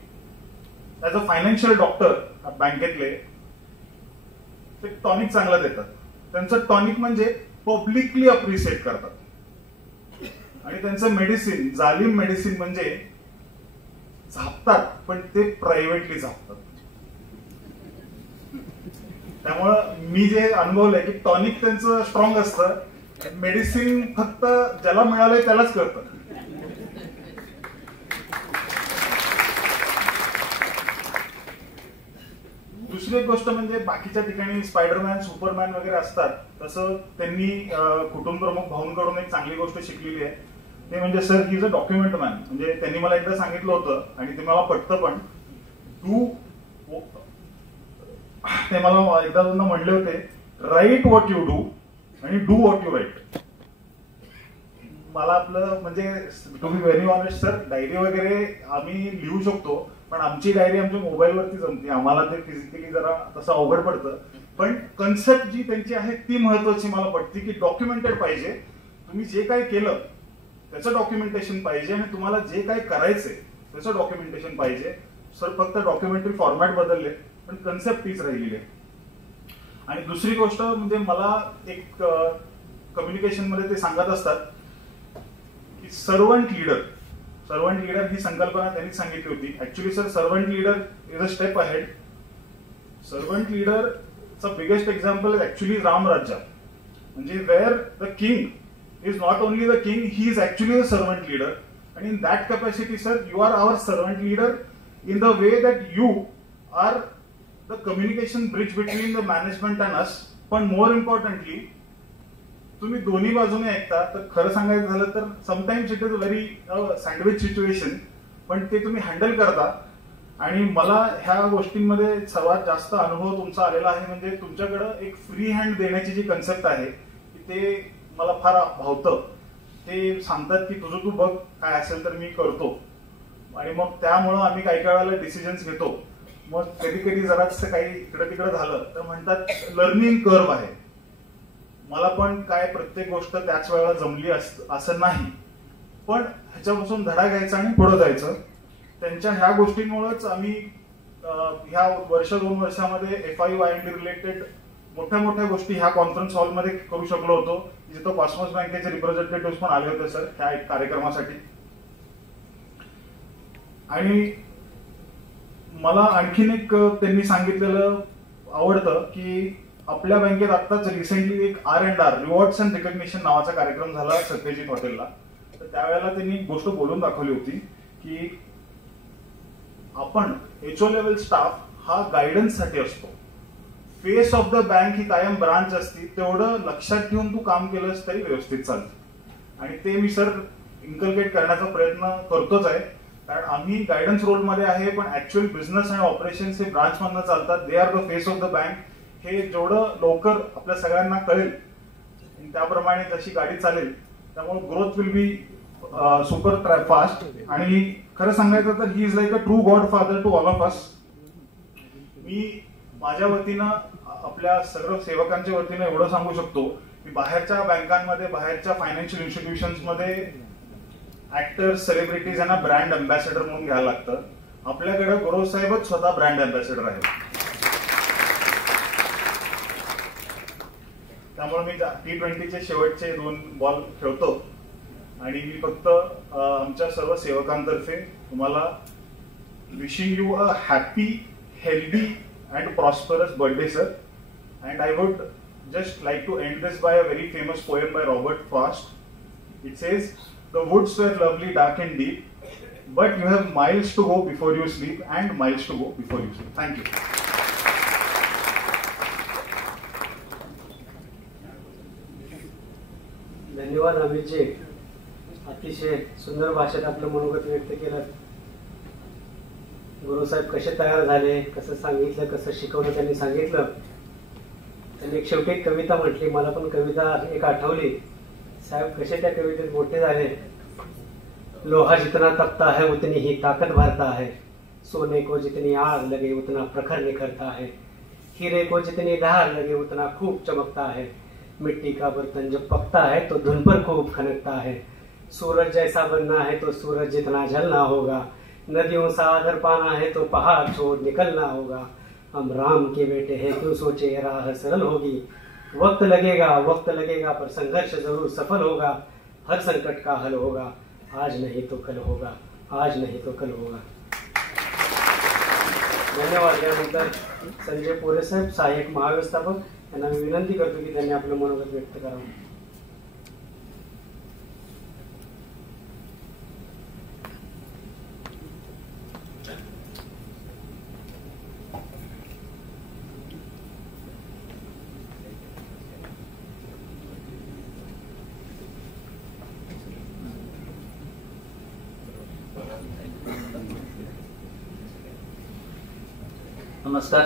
ऍज अ फायनान्शियल डॉक्टर बँकेतले ते टॉनिक चांगलं देतात. त्यांचं टॉनिक म्हणजे पब्लिकली अप्रिशिएट करतात. आणि त्यांचं मेडिसिन, जालिम मेडिसिन म्हणजे झापतात, पण ते प्रायव्हेटली झापतात. त्यामुळं मी जे अनुभवलंय की टॉनिक त्यांचं स्ट्रॉंग असतं, मेडिसिन फक्त ज्याला मिळालंय त्यालाच कळतं. दुसरी एक गोष्ट म्हणजे बाकीच्या ठिकाणी स्पायडरमॅन, सुपरमॅन वगैरे असतात, तसं त्यांनी कुटुंब प्रमुख भाऊंकडून एक चांगली गोष्ट शिकलेली आहे. ते म्हणजे sir he is a document man. म्हणजे त्यांनी मला एकदा सांगितलं होतं आणि ते मला पटतं पण, ते मला एकदा म्हणले होते, राईट व्हॉट यू डू आणि डू व्हॉट यू राईट. मला आपलं म्हणजे to be very honest sir, diary वगैरे आम्ही लिहू शकतो, पण आमची डायरी आमच्या मोबाईलवरती जमते. आम्हाला ते फिजिकली जरा तसं अवघड पडतं. पण कन्सेप्ट जी त्यांची आहे ती महत्वाची मला पडते की डॉक्युमेंटेड पाहिजे. तुम्ही जे काही केलं त्याचं डॉक्युमेंटेशन पाहिजे आणि तुम्हाला जे काही करायचंय त्याचं डॉक्युमेंटेशन पाहिजे. सर फक्त डॉक्युमेंटरी फॉर्मॅट बदलले पण कन्सेप्ट तीच राहिलेली आहे. आणि दुसरी गोष्ट म्हणजे मला एक कम्युनिकेशन मध्ये ते सांगत असतात की सर्वंट लीडर ही संकल्पना त्यांनी सांगितली होती. Actually sir servant leader is a step ahead. Servant लीडरचा biggest example is actually Ramrajya. म्हणजे where the king is not only the king, he is actually the servant leader. And in that capacity, sir, you are our servant leader in the way that you are the communication bridge between the management and us. But more importantly, तुम्ही दोन्ही बाजूने ऐकता. तर खरं सांगायचं झालं तर sometimes it is a very sandwich situation, पण ते तुम्ही हँडल करता. आणि मला ह्या गोष्टींमध्ये सर्वात जास्त अनुभव तुमचा आलेला आहे म्हणजे तुमच्याकडं एक फ्री हँड देण्याची जी कन्सेप्ट आहे ते मला फार भावतं. ते सांगतात की तुझं तू बघ, काय असेल तर मी करतो. आणि मग त्यामुळं आम्ही काही वेळेला डिसिजन्स घेतो. मग कधी कधी जराच काही इकडं तिकडं झालं तर म्हणतात लर्निंग कर्व आहे. मला पण काय प्रत्येक गोष्ट त्याच वेळेला जमली असं नाही, पण ह्याच्यापासून धडा घ्यायचा आणि पुढे जायचं. त्यांच्या ह्या गोष्टींमुळेच आम्ही ह्या 1-2 वर्षामध्ये FIU-IND रिलेटेड मोठ्या मोठ्या गोष्टी ह्या कॉन्फरन्स हॉलमध्ये करू शकलो होतो, जिथं कॉस्मॉस बँकेचे रिप्रेझेंटेटिव्ह पण आले होते सर त्या एक कार्यक्रमासाठी. आणि मला आणखीन एक त्यांनी सांगितलेलं आवडतं की आपल्या बँकेत आत्ताच रिसेंटली एक R&R रिवॉर्ड्स अँड रिकग्निशन नावाचा कार्यक्रम झाला सत्यजित हॉटेलला. तर त्यावेळेला त्यांनी एक गोष्ट बोलून दाखवली होती की आपण HO लेवल स्टाफ हा गायडन्स साठी असतो. फेस ऑफ द बँक ही कायम ब्रांच असते. तेवढं लक्षात ठेवून तू काम केलंस तरी व्यवस्थित चालतं. आणि ते मी सर इन्कल्केट करण्याचा प्रयत्न करतोच आहे, कारण आम्ही गायडन्स रोलमध्ये आहे, पण ऍक्च्युअल बिझनेस आणि ऑपरेशन्स हे ब्रांच मधनं चालतात. They are the face of the bank. हे जेवढं लवकर आपल्या सगळ्यांना कळेल त्याप्रमाणे जशी गाडी चालेल, त्यामुळे growth will be super fast. आणि खरं सांगायचं तर he is like a true godfather to all of us. मी माझ्या वतीनं आपल्या सर्व सेवकांच्या वतीनं एवढं सांगू शकतो की बाहेरच्या बँकांमध्ये, बाहेरच्या फायनान्शियल इन्स्टिट्यूशन्समध्ये ऍक्टर्स, सेलिब्रिटीज यांना ब्रँड अँबॅसेडर म्हणून घ्यायला लागतं. आपल्याकडे गुरव साहेबच स्वतः ब्रँड अँबॅसेडर आहेत. त्यामुळे मी T20चे शेवटचे 2 बॉल खेळतो आणि मी फक्त आमच्या सर्व सेवकांतर्फे तुम्हाला wishing you a happy, healthy and prosperous birthday, sir. And I would just like to end this by a very famous poem by Robert Frost. It says, "The woods were lovely, dark and deep, but you have miles to go before you sleep and miles to go before you sleep." Thank you. धन्यवाद अमितजी. अतिशय सुंदर भाषेत आपलं मनोगत व्यक्त केलं. गुरुसाहेब कसे तयार झाले, कसं सांगितलं, कसं शिकवलं त्यांनी सांगितलं. त्यांनी एक शेवटी एक कविता म्हटली, मला पण कविता एक आठवली. साहेब कसे त्या कवितेत मोठे झाले. लोहा जितना तपता है उतनी ही ताकत भरता है, सोने को जितनी आग लगे उतना प्रखर निखरता है, हीरे को जितनी धार लगे उतना खूब चमकता है, मिट्टी का बर्तन जब पकता है तो धुन पर खूब खनकता है, सूरज जैसा बनना है तो सूरज जितना जलना होगा, नदियों सा आदर पाना है तो पहाड़ छोड़ निकलना होगा, हम राम के बेटे हैं क्यों सोचे राह सरल होगी, वक्त लगेगा पर संघर्ष जरूर सफल होगा, हर संकट का हल होगा, आज नहीं तो कल होगा, आज नहीं तो कल होगा. धन्यवाद. त्यानंतर संजय पोरे साहेब, सहाय्यक महाव्यवस्थापक, यांना मी विनंती करतो की त्यांनी आपलं मनोगत व्यक्त करावं. नमस्कार.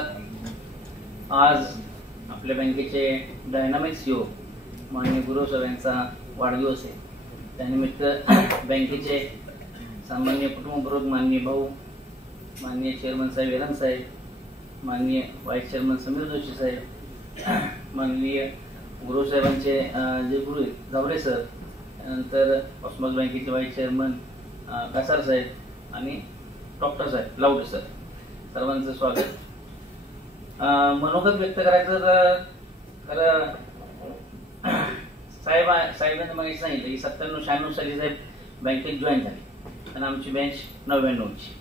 आज आपल्या बँकेचे डायनामिक सीओ माननीय गुरुसाहेब यांचा वाढदिवस आहे. त्यानिमित्त बँकेचे सामान्य कुटुंबप्रमुख माननीय भाऊ, माननीय चेअरमन साहेब वेलन साहेब, माननीय व्हाईस चेअरमन समीर जोशी साहेब, माननीय गुरुसाहेबांचे जे गुरु जावरे सर, त्यानंतर ऑस्मॉस बँकेचे व्हाईस चेअरमन कासार साहेब आणि डॉक्टर साहेब लावडे सर, सर्वांचं स्वागत. मनोगत व्यक्त करायचं तर खरं साहेबांनी मग सांगितलं की 97-96 साली साहेब बँकेत जॉईन झाले आणि आमची बँच 99ची.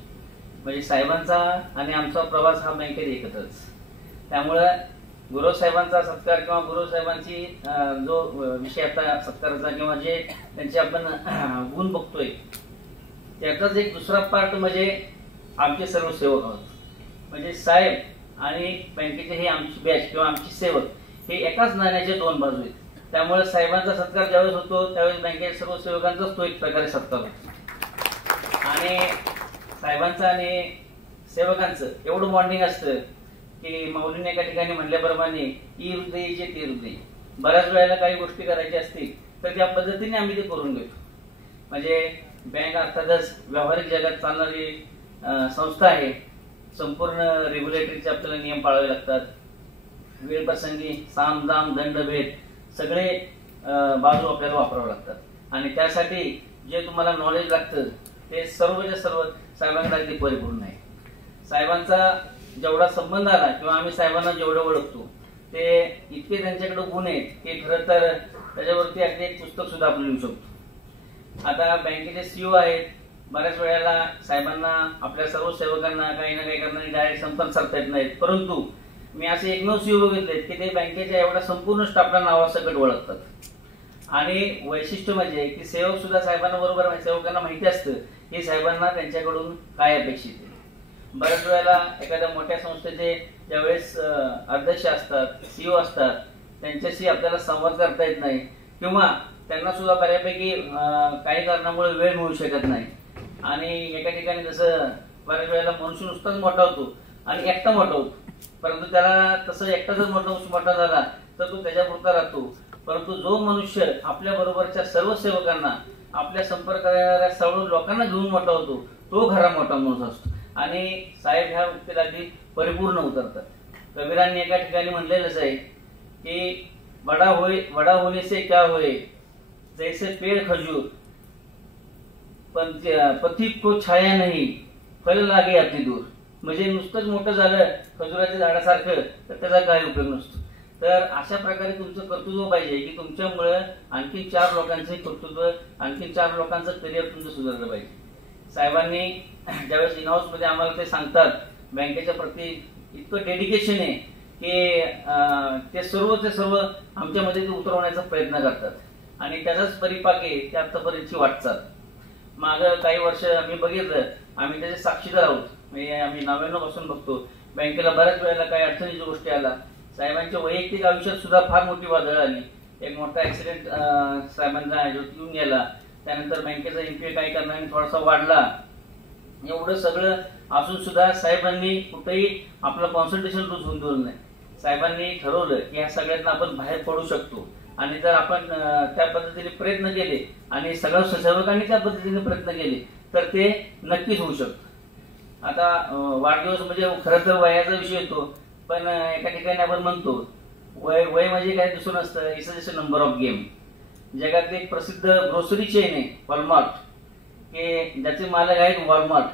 म्हणजे साहेबांचा आणि आमचा प्रवास हा बँकेत एकत्रच. त्यामुळं गुरुसाहेबांचा सत्कार किंवा गुरुसाहेबांची जो विषय आता सत्काराचा किंवा जे त्यांचे आपण गुण बघतोय त्याचाच एक दुसरा पार्ट म्हणजे आमचे सर्व सेवक आहोत. म्हणजे साहेब आणि बँकेचे हे आमची बॅच किंवा आमची सेवक हे एकाच नाण्याचे दोन बाजू आहेत. त्यामुळे साहेबांचा सत्कार ज्यावेळेस होतो त्यावेळेस बँकेच्या सर्व सेवकांचाच तो एक प्रकारे सत्कार होतो. आणि साहेबांचं आणि सेवकांचं एवढं बॉन्डिंग असतं की माऊलीने एका ठिकाणी म्हटल्याप्रमाणे ई हृदयीचे ते हृदय. बऱ्याच वेळेला काही गोष्टी करायच्या असतील तर त्या पद्धतीने आम्ही ते करून घेतो. म्हणजे बँक अर्थातच व्यावहारिक जगात चालणारी संस्था आहे. संपूर्ण रेग्युलेटरीचे आपल्याला नियम पाळावे लागतात. वेळ प्रसंगी साम दाम दंड भेद सगळे बाजू आपल्याला वापरावे लागतात. आणि त्यासाठी जे तुम्हाला नॉलेज लागतं ते सर्वच्या सर्व साहेबांकडे अगदी परिपूर्ण आहे. साहेबांचा जेवढा संबंध आला किंवा आम्ही साहेबांना जेवढं ओळखतो ते इतके त्यांच्याकडे गुण आहेत की खरं तर त्याच्यावरती अगदी एक पुस्तक सुद्धा आपण लिहू शकतो. आता बँकेचे सीओ आहेत. बऱ्याच वेळेला साहेबांना आपल्या सर्व सेवकांना काही ना काही करणारे डायरेक्ट संपर्क साधता येत नाहीत. परंतु मी असे एकमेव सीओ बघितलेत की ते बँकेच्या एवढ्या संपूर्ण स्टाफला नावासकट ओळखतात. आणि वैशिष्ट्य म्हणजे की सेवक सुद्धा साहेबांना बरोबर सेवकांना माहिती असतं की साहेबांना त्यांच्याकडून काय अपेक्षित आहे. बऱ्याच वेळेला एखाद्या मोठ्या संस्थेचे ज्यावेळेस अध्यक्ष असतात, सीओ असतात, त्यांच्याशी आपल्याला संवाद करता येत नाही किंवा त्यांना सुद्धा बऱ्यापैकी काही कारणामुळे वेळ मिळू शकत नाही. आणि एका ठिकाणी जसं बऱ्याच वेळेला मनुष्य नुसताच मोठा होतो आणि एकटा मोठा होतो. परंतु त्याला तसं एकटाच मोठा झाला तर तो त्याच्यापुरता राहतो. परंतु जो मनुष्य आपल्या बरोबरच्या सर्व सेवकांना आपल्या संपर्कात सर्व लोकांना घेऊन मोठा होतो तो खरा मोठा माणूस असतो. आणि साहेब ह्या वृत्तीला अगदी परिपूर्ण उतरतात. कबीरांनी एका ठिकाणी म्हणलेलंच आहे की बडा होने से क्या होए जैसे पेड़ खजूर पण पथिक को छाया नाही फल लागे अति दूर. म्हणजे नुसतंच मोठं झालं खजुराच्या झाडासारखं तर त्याचा काय उपयोग नसतो. तर अशा प्रकारे तुमचं कर्तृत्व पाहिजे की तुमच्यामुळे आणखी 4 लोकांचे कर्तृत्व, आणखी 4 लोकांचं करिअर तुमचं सुधारलं पाहिजे. साहेबांनी ज्यावेळेस इन हाऊस मध्ये आम्हाला ते सांगतात बँकेच्या प्रती इतकं डेडिकेशन आहे की ते सर्व आमच्यामध्ये ते उतरवण्याचा प्रयत्न करतात. आणि त्याचाच परिपाक आहे की आतापर्यंतची वाटचाल. मागं काही वर्ष मी बघितलं, आम्ही त्याचे साक्षीदार आहोत. म्हणजे आम्ही 99 पासून बघतो बँकेला बऱ्याच वेळेला काही अडचणीच्या गोष्टी आल्या. साहेबांच्या वैयक्तिक आयुष्यात सुद्धा फार मोठी वादळ आली. एक मोठा ऍक्सिडेंट साहेबांचा येऊन गेला त्यानंतर बँकेचा एनपीए काय करणार थोडासा वाढला. एवढं सगळं असून सुद्धा साहेबांनी कुठेही आपलं कॉन्सन्ट्रेशन लूज होऊन दिलं नाही. साहेबांनी ठरवलं की ह्या सगळ्यांना आपण बाहेर पडू शकतो आणि जर आपण त्या पद्धतीने प्रयत्न केले आणि सगळ्या सेवकांनी त्या पद्धतीने प्रयत्न केले तर ते नक्कीच होऊ शकतं. आता वाढदिवस म्हणजे खरं तर वयाचा विषय येतो, पण एका ठिकाणी आपण म्हणतो वय म्हणजे काय दुसरं नसतं, it's just number of game. जगातली एक प्रसिद्ध ग्रोसरी चेन आहे वॉलमार्ट, की ज्याचे मालक आहेत वॉलमार्ट.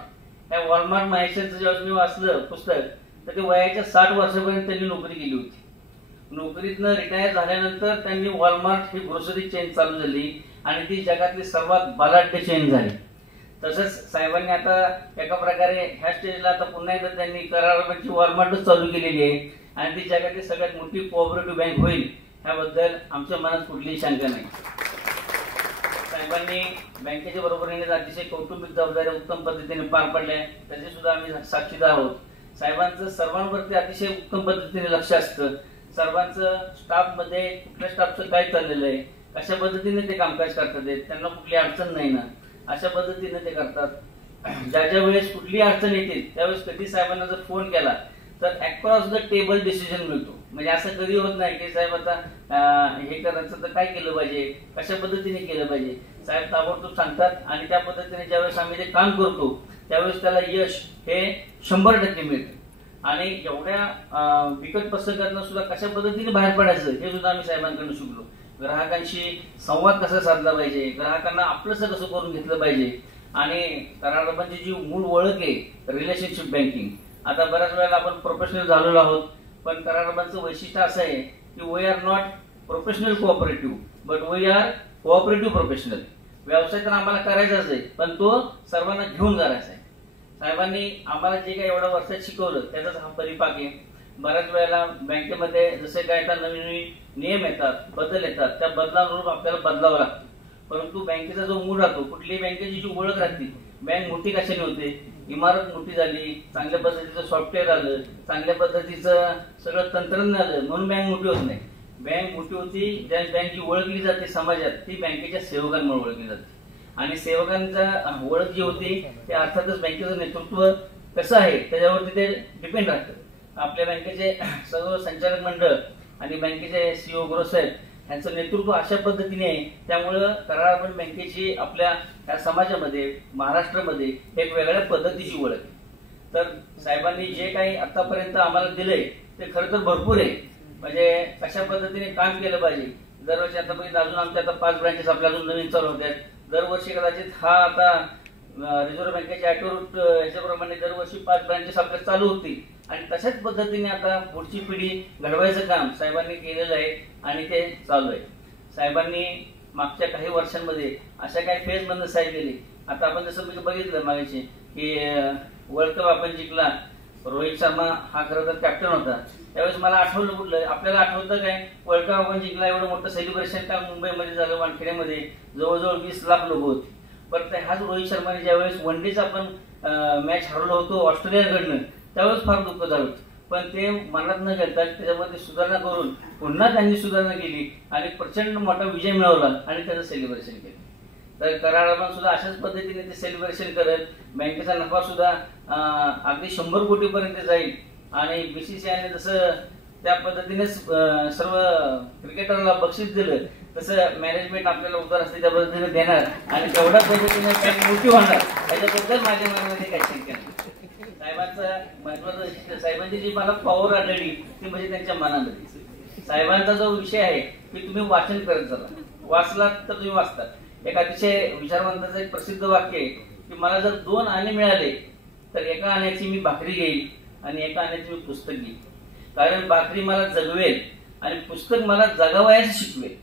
त्या वॉलमार्ट माहेशांचं जेव्हा मी वाचलं पुस्तक तर ते वयाच्या 60 वर्षापर्यंत त्यांनी नोकरी केली होती. नोकरीतनं रिटायर झाल्यानंतर त्यांनी वॉलमार्ट ही ग्रोसरी चेन चालू झाली आणि ती जगातली सर्वात बलाढ्य चेन झाली. तसंच साहेबांनी आता एका प्रकारे ह्या स्टेजला आता पुन्हा एकदा त्यांनी कराराची वॉलमार्टच चालू केलेली आहे आणि ती जगातली सगळ्यात मोठी कोऑपरेटिव्ह बँक होईल ह्याबद्दल आमच्या मनात कुठलीही शंका नाही. साहेबांनी बँकेच्या बरोबरीने अतिशय कौटुंबिक जबाबदाऱ्या उत्तम पद्धतीने पार पडल्या, त्याचे सुद्धा आम्ही साक्षीदार आहोत. साहेबांचं सर्वांवरती अतिशय उत्तम पद्धतीने लक्ष असतं. सर्वांचं स्टाफमध्ये कुठल्या स्टाफचं काय चाललेलं आहे, कशा पद्धतीने ते कामकाज करतात, त्यांना कुठली अडचण नाही ना, अशा पद्धतीने ते करतात. ज्या ज्या वेळेस कुठली अडचण येते त्यावेळेस कधी साहेबांना जर फोन केला तर अक्रॉस द टेबल डिसिजन मिळतो. म्हणजे असं कधी होत नाही की साहेब आता हे करायचं तर काय केलं पाहिजे, कशा पद्धतीने केलं पाहिजे. साहेब ताबडतोब सांगतात आणि त्या पद्धतीने ज्यावेळेस आम्ही ते काम करतो त्यावेळेस त्याला यश हे 100% मिळतं. आणि एवढ्या बिकट प्रसंगातून सुद्धा कशा पद्धतीने बाहेर पडायचं हे सुद्धा आम्ही साहेबांकडून शिकलो. ग्राहकांशी संवाद कसा साधला पाहिजे, ग्राहकांना आपलंसं कसं करून घेतलं पाहिजे. आणि कराराबांची जी मूळ ओळख आहे रिलेशनशिप बँकिंग. आता बऱ्याच वेळेला आपण प्रोफेशनल झालेलो आहोत, पण कराराबांचं वैशिष्ट्य असं आहे की we are not professional cooperative but we are cooperative professional. व्यवसाय तर आम्हाला करायचाच आहे पण तो सर्वांना घेऊन करायचा आहे. साहेबांनी आम्हाला जे काही एवढ्या वर्षात शिकवलं त्याचाच हा परिपाक आहे. बऱ्याच वेळेला बँकेमध्ये जसे काय आता नवीन नवीन नियम येतात, बदल येतात, त्या बदलानुरूप आपल्याला बदलावं लागतं. परंतु बँकेचा जो मूळ राहतो, कुठलीही बँकेची जी ओळख राहते, बँक मोठी कशाने होते, इमारत मोठी झाली, चांगल्या पद्धतीचं सॉफ्टवेअर आलं, चांगल्या पद्धतीचं सगळं तंत्रज्ञान आलं म्हणून बँक मोठी होत नाही. बँक मोठी होती ज्या बँक जी ओळखली जाते समाजात ती बँकेच्या सेवकांमुळे ओळखली जाते. आणि सेवकांचा ओळख जी होती ते अर्थातच बँकेचं नेतृत्व कसं आहे त्याच्यावरती ते डिपेंड राहतं. आपल्या बँकेचे सर्व संचालक मंडळ आणि बँकेचे सीओ ग्रोसाहेब यांचं नेतृत्व अशा पद्धतीने आहे. त्यामुळं कराराबंद बँकेची आपल्या या समाजामध्ये महाराष्ट्रामध्ये एक वेगळ्या पद्धतीची ओळख आहे. तर साहेबांनी जे काही आतापर्यंत आम्हाला दिलंय ते खरं तर भरपूर आहे. म्हणजे कशा पद्धतीने काम केलं पाहिजे. दरवर्षी आतापर्यंत अजून आमच्या आता 5 ब्रँचेस आपल्या अजून नवीन चालू होत आहेत. दरवर्षी कदाचित हा आता रिझर्व्ह बँकेच्या ॲटोरूट ह्याच्याप्रमाणे दरवर्षी 5 ब्रँचेस आपल्या चालू होतील आणि तशाच पद्धतीने आता पुढची पिढी घडवायचं काम साहेबांनी केलेलं आहे आणि ते चालू आहे. साहेबांनी मागच्या काही वर्षांमध्ये अशा काही फेज बंद साहेब केली. आता आपण जसं बघितलं मागायचे की वर्ल्ड कप आपण जिंकला, रोहित शर्मा हा खरं तर कॅप्टन होता. त्यावेळेस मला आठवलं कुठलं आपल्याला आठवतं काय वर्ल्ड कप आपण जिंकला, एवढं मोठं सेलिब्रेशन का मुंबईमध्ये झालं, वानखेड्यामध्ये जवळजवळ 20 लाख लोक होते. पण ह्याच रोहित शर्माने ज्यावेळेस वन डेच आपण मॅच हरवलो होतो ऑस्ट्रेलियाकडनं त्यावेळेस फार दुःख झालं. पण ते मनात न घेता त्याच्यामध्ये सुधारणा करून पुन्हा त्यांनी सुधारणा केली आणि प्रचंड मोठा विजय मिळवला आणि त्याचं सेलिब्रेशन केलं. तर कराराबाद सुद्धा अशाच पद्धतीने ते सेलिब्रेशन करत बँकेचा नफा सुद्धा अगदी 100 कोटीपर्यंत जाईल. आणि बीसीसीआयने जसं त्या पद्धतीने सर्व क्रिकेटरला बक्षीस दिलं तसं मॅनेजमेंट आपल्याला उत्तर असते त्या पद्धतीने देणार आणि तेवढ्या पद्धतीने बँक मोठी होणार याच्याबद्दल माझ्या मनामध्ये काही शंका नाही. साहेबांचं महत्वाचं साहेबांची जी मला पॉवर आढळली ती म्हणजे त्यांच्या मनामध्ये. साहेबांचा जो विषय आहे की तुम्ही वाचन करत चला, वाचलात तर तुम्ही वाचतात. एक अतिशय विचारवंताचं एक प्रसिद्ध वाक्य आहे की मला जर 2 आणे मिळाले तर एका आण्याची मी भाकरी घेईल आणि एका आण्याची मी पुस्तक घेईल. कारण भाकरी मला जगवेल आणि पुस्तक मला जगावयास शिकवेल.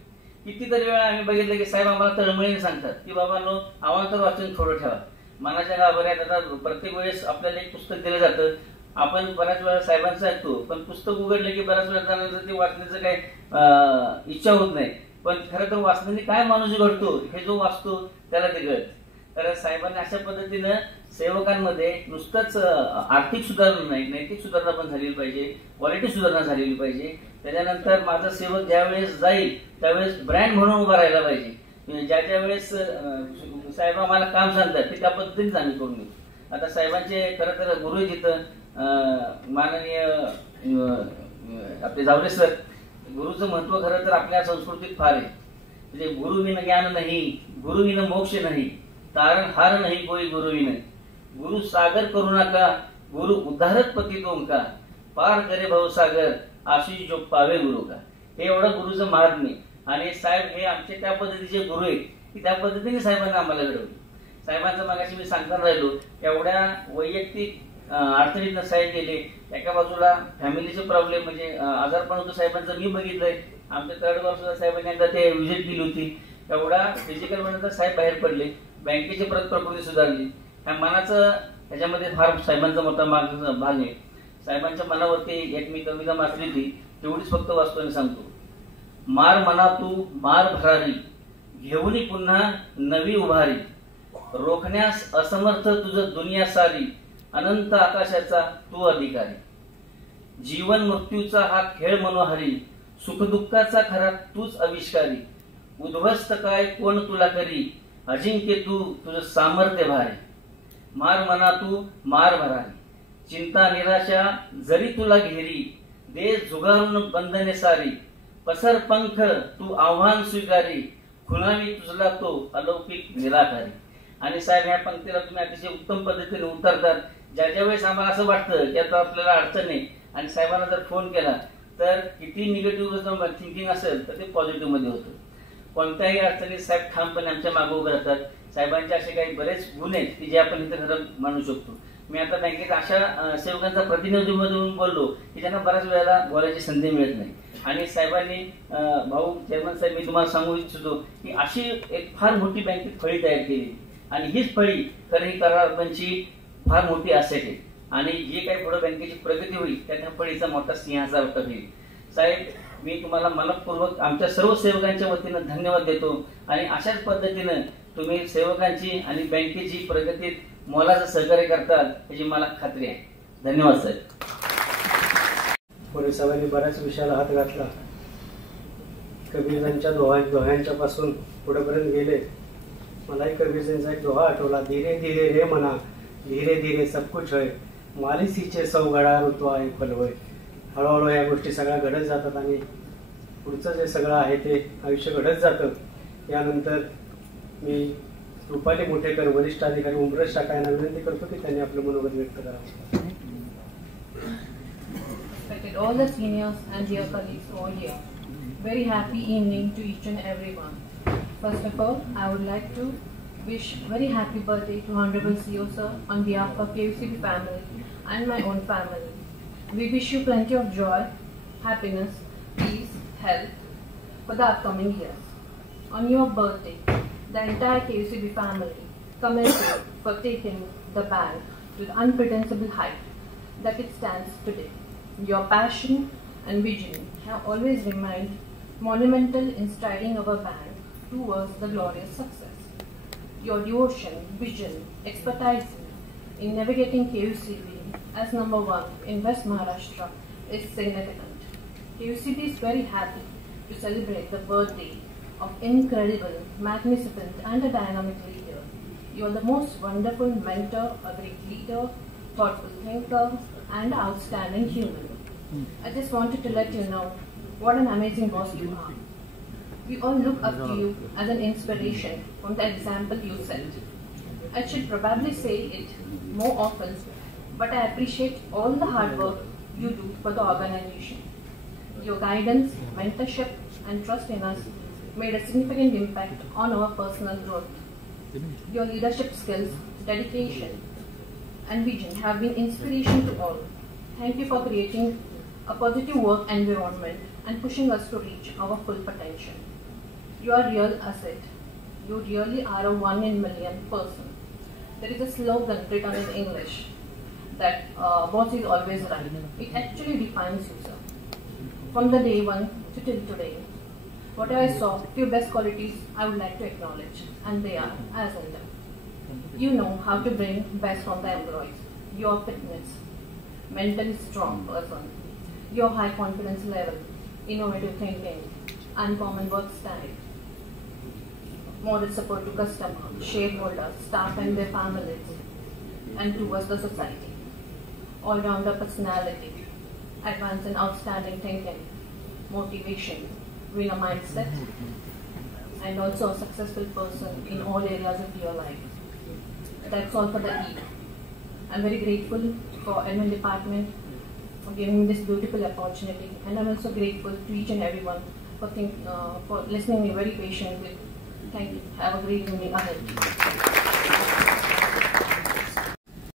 कितीतरी वेळा आम्ही बघितलं की साहेब आम्हाला तळमळीने सांगतात की बाबांनो आम्हाला तर वाचन थोडं ठेवा. मनाच्या गाभाऱ्यात आता प्रत्येक वेळेस आपल्याला एक पुस्तक दिलं जातं. आपण बऱ्याच वेळा साहेबांचं ऐकतो पण पुस्तक उघडलं की बऱ्याच वेळा जाण्याचं ते वाचण्याचं काही इच्छा होत नाही. पण खरं तर वाचण्याने काय माणूस घडतो हे जो वाचतो त्याला ते कळत. तर साहेबांनी अशा पद्धतीनं सेवकांमध्ये नुसतंच आर्थिक सुधारणा नाही, नैतिक सुधारणा पण झालेली पाहिजे, क्वालिटी सुधारणा झालेली पाहिजे. त्याच्यानंतर माझा सेवक ज्यावेळेस जाईल त्यावेळेस ब्रँड म्हणून उभा राहायला पाहिजे. ज्या ज्या वेळेस साहेब आम्हाला काम सांगतात ते त्या पद्धतीनेच आम्ही करून घेऊ. आता साहेबांचे खरं तर गुरु जिथं माननीय आपले जावरे सर, गुरुचं महत्व खरं तर आपल्या संस्कृतीत फार आहे. म्हणजे गुरुविन ज्ञान नाही, गुरुविन मोक्ष नाही, तारण हार नाही कोई गुरुविन, गुरु सागर करू नका, गुरु उद्धारक पती तुमका, पार करे भवसागर, आशिष जो पावे गुरु का. हे एवढं गुरुचं महात्म्य. आणि साहेब हे आमचे त्या पद्धतीचे गुरु आहेत की त्या पद्धतीने साहेबांना आम्हाला घडवलं. साहेबांचं मागाशी मी सांगताना राहिलो, एवढ्या वैयक्तिक अडचणीतनं साहेब गेले. एका बाजूला फॅमिलीचे प्रॉब्लेम म्हणजे आजारपण होतं साहेबांचं, मी बघितलंय. आमच्या तळगाव सुद्धा साहेबांनी एकदा ते व्हिजिट दिली होती. एवढा फिजिकल म्हणून साहेब बाहेर पडले, बँकेची परत प्रकृती सुधारली. ह्या मनाचं ह्याच्यामध्ये फार साहेबांचा मोठा भाग आहे. साहेबांच्या मनावरती एक मी कविता वाचली होती, तेवढीच फक्त वाचतो आणि सांगतो. मार मना तू मार भरारी, घेऊनी पुन्हा नवी उभारी, रोखण्यास असमर्थ तुझं दुनिया सारी, अनंत आकाशाचा तू अधिकारी, जीवन मृत्यूचा हा खेळ मनोहारी, सुखदुःखाचा खरा तूच आविष्कारी, उद्ध्वस्त काय कोण तुला करी, अजिंक्य तू तुझं सामर्थ्य भारी, मार मना तू मार भरारी, चिंता निराशा जरी तुला घेरी, दे झुगारून बंधने सारी, पसर पंख तू आव्हान स्वीकारी, खुनावी तुझला तो अलौकिक निराकारी. आणि साहेब ह्या पंक्तीला तुम्ही अतिशय उत्तम पद्धतीने उतरतात. ज्या ज्या वेळेस आम्हाला असं वाटतं की आता आपल्याला अडचण आहे आणि साहेबांना जर फोन केला तर किती निगेटिव्ह थिंकिंग असेल तर ते पॉझिटिव्ह मध्ये होतं. कोणत्याही अडचणीत साहेब ठामपणे आमच्या मागे उभे राहतात. साहेबांचे असे काही बरेच गुण आहेत की जे आपण इथे खरं मानू शकतो. मी आता बँकेत अशा सेवकांचा प्रतिनिधी म्हणून बोललो की ज्यांना बऱ्याच वेळेला बोलायची संधी मिळत नाही. आणि साहेबांनी भाऊ चेअरमन साहेब मी तुम्हाला सांगू इच्छितो की अशी एक फार मोठी बँकेत फळी तयार केली आणि हीच फळी खरं ही करारांची फार मोठी असेट आहे. आणि जे काही पुढे बँकेची प्रगती होईल त्या फळीचा मोठा सिंहाचा वाटप होईल. साहेब मी तुम्हाला मनपूर्वक आमच्या सर्व सेवकांच्या वतीनं धन्यवाद देतो. आणि अशाच पद्धतीनं तुम्ही सेवकांची आणि बँकेची प्रगतीत मोलाचं सहकार्य करताल याची मला खात्री आहे. धन्यवाद साहेब. पोलीस साहेबांनी बऱ्याच विषयाला हात घातला. कबीरजांच्या दोह्यांच्या पासून पुढेपर्यंत गेले. मलाही कबीरजांचा एक दोहा आठवला, धीरे धीरे रे मना, धीरे धीरे सब कुछ है, मालिसीचे सौघडा ऋतू आहे फलवय. हळूहळू या गोष्टी सगळ्या घडत जातात आणि पुढचं जे सगळं आहे ते आयुष्य घडत जातं. यानंतर मी रुपाली मोठेकर वरिष्ठ अधिकारी उमरस शाखा यांना विनंती करतो की त्यांनी आपलं मनोगत व्यक्त करावं. All the seniors and dear colleagues who are here, very happy evening to each and everyone. First of all, I would like to wish very happy birthday to Honorable CEO Sir on behalf of KUCB family and my own family. We wish you plenty of joy, happiness, peace, health for the upcoming years. On your birthday, the entire KUCB family commends you for taking the bank to the unpretendable height that it stands today. Your passion and vision have always remained monumental in striding our bank towards the glorious success. Your devotion, vision, expertise in navigating KUCB as #1 in West Maharashtra is significant. KUCB is very happy to celebrate the birthday of incredible, magnificent and a dynamic leader. You are the most wonderful mentor, a great leader, thoughtful thinker and outstanding human. I just wanted to let you know what an amazing boss you are. We all look up to you as an inspiration from the example you set. I should probably say it more often, but I appreciate all the hard work you do for the organization. Your guidance, mentorship, and trust in us made a significant impact on our personal growth. Your leadership skills, dedication, and vision have been inspiration to all. Thank you for creating a positive work environment and pushing us to reach our full potential. You are a real asset. You really are a 1 in million person. There is a slogan written in English that boss is always right. It actually defines you, sir. From the day one to till today, what I saw, few best qualities I would like to acknowledge, and they are as under. You know how to bring best from the employees. Your fitness, mentally strong person, your high confidence level, innovative thinking, uncommon work style. moral support to customers, shareholders, staff and their families, and towards the society. All-rounder personality, advanced and outstanding thinking, motivation, winner mindset, and also a successful person in all areas of your life. That's all for the E. I'm very grateful for Admin Department for giving me this beautiful opportunity, and I'm also grateful to each and everyone for listening me very patiently. Thank you. Have a great evening ahead.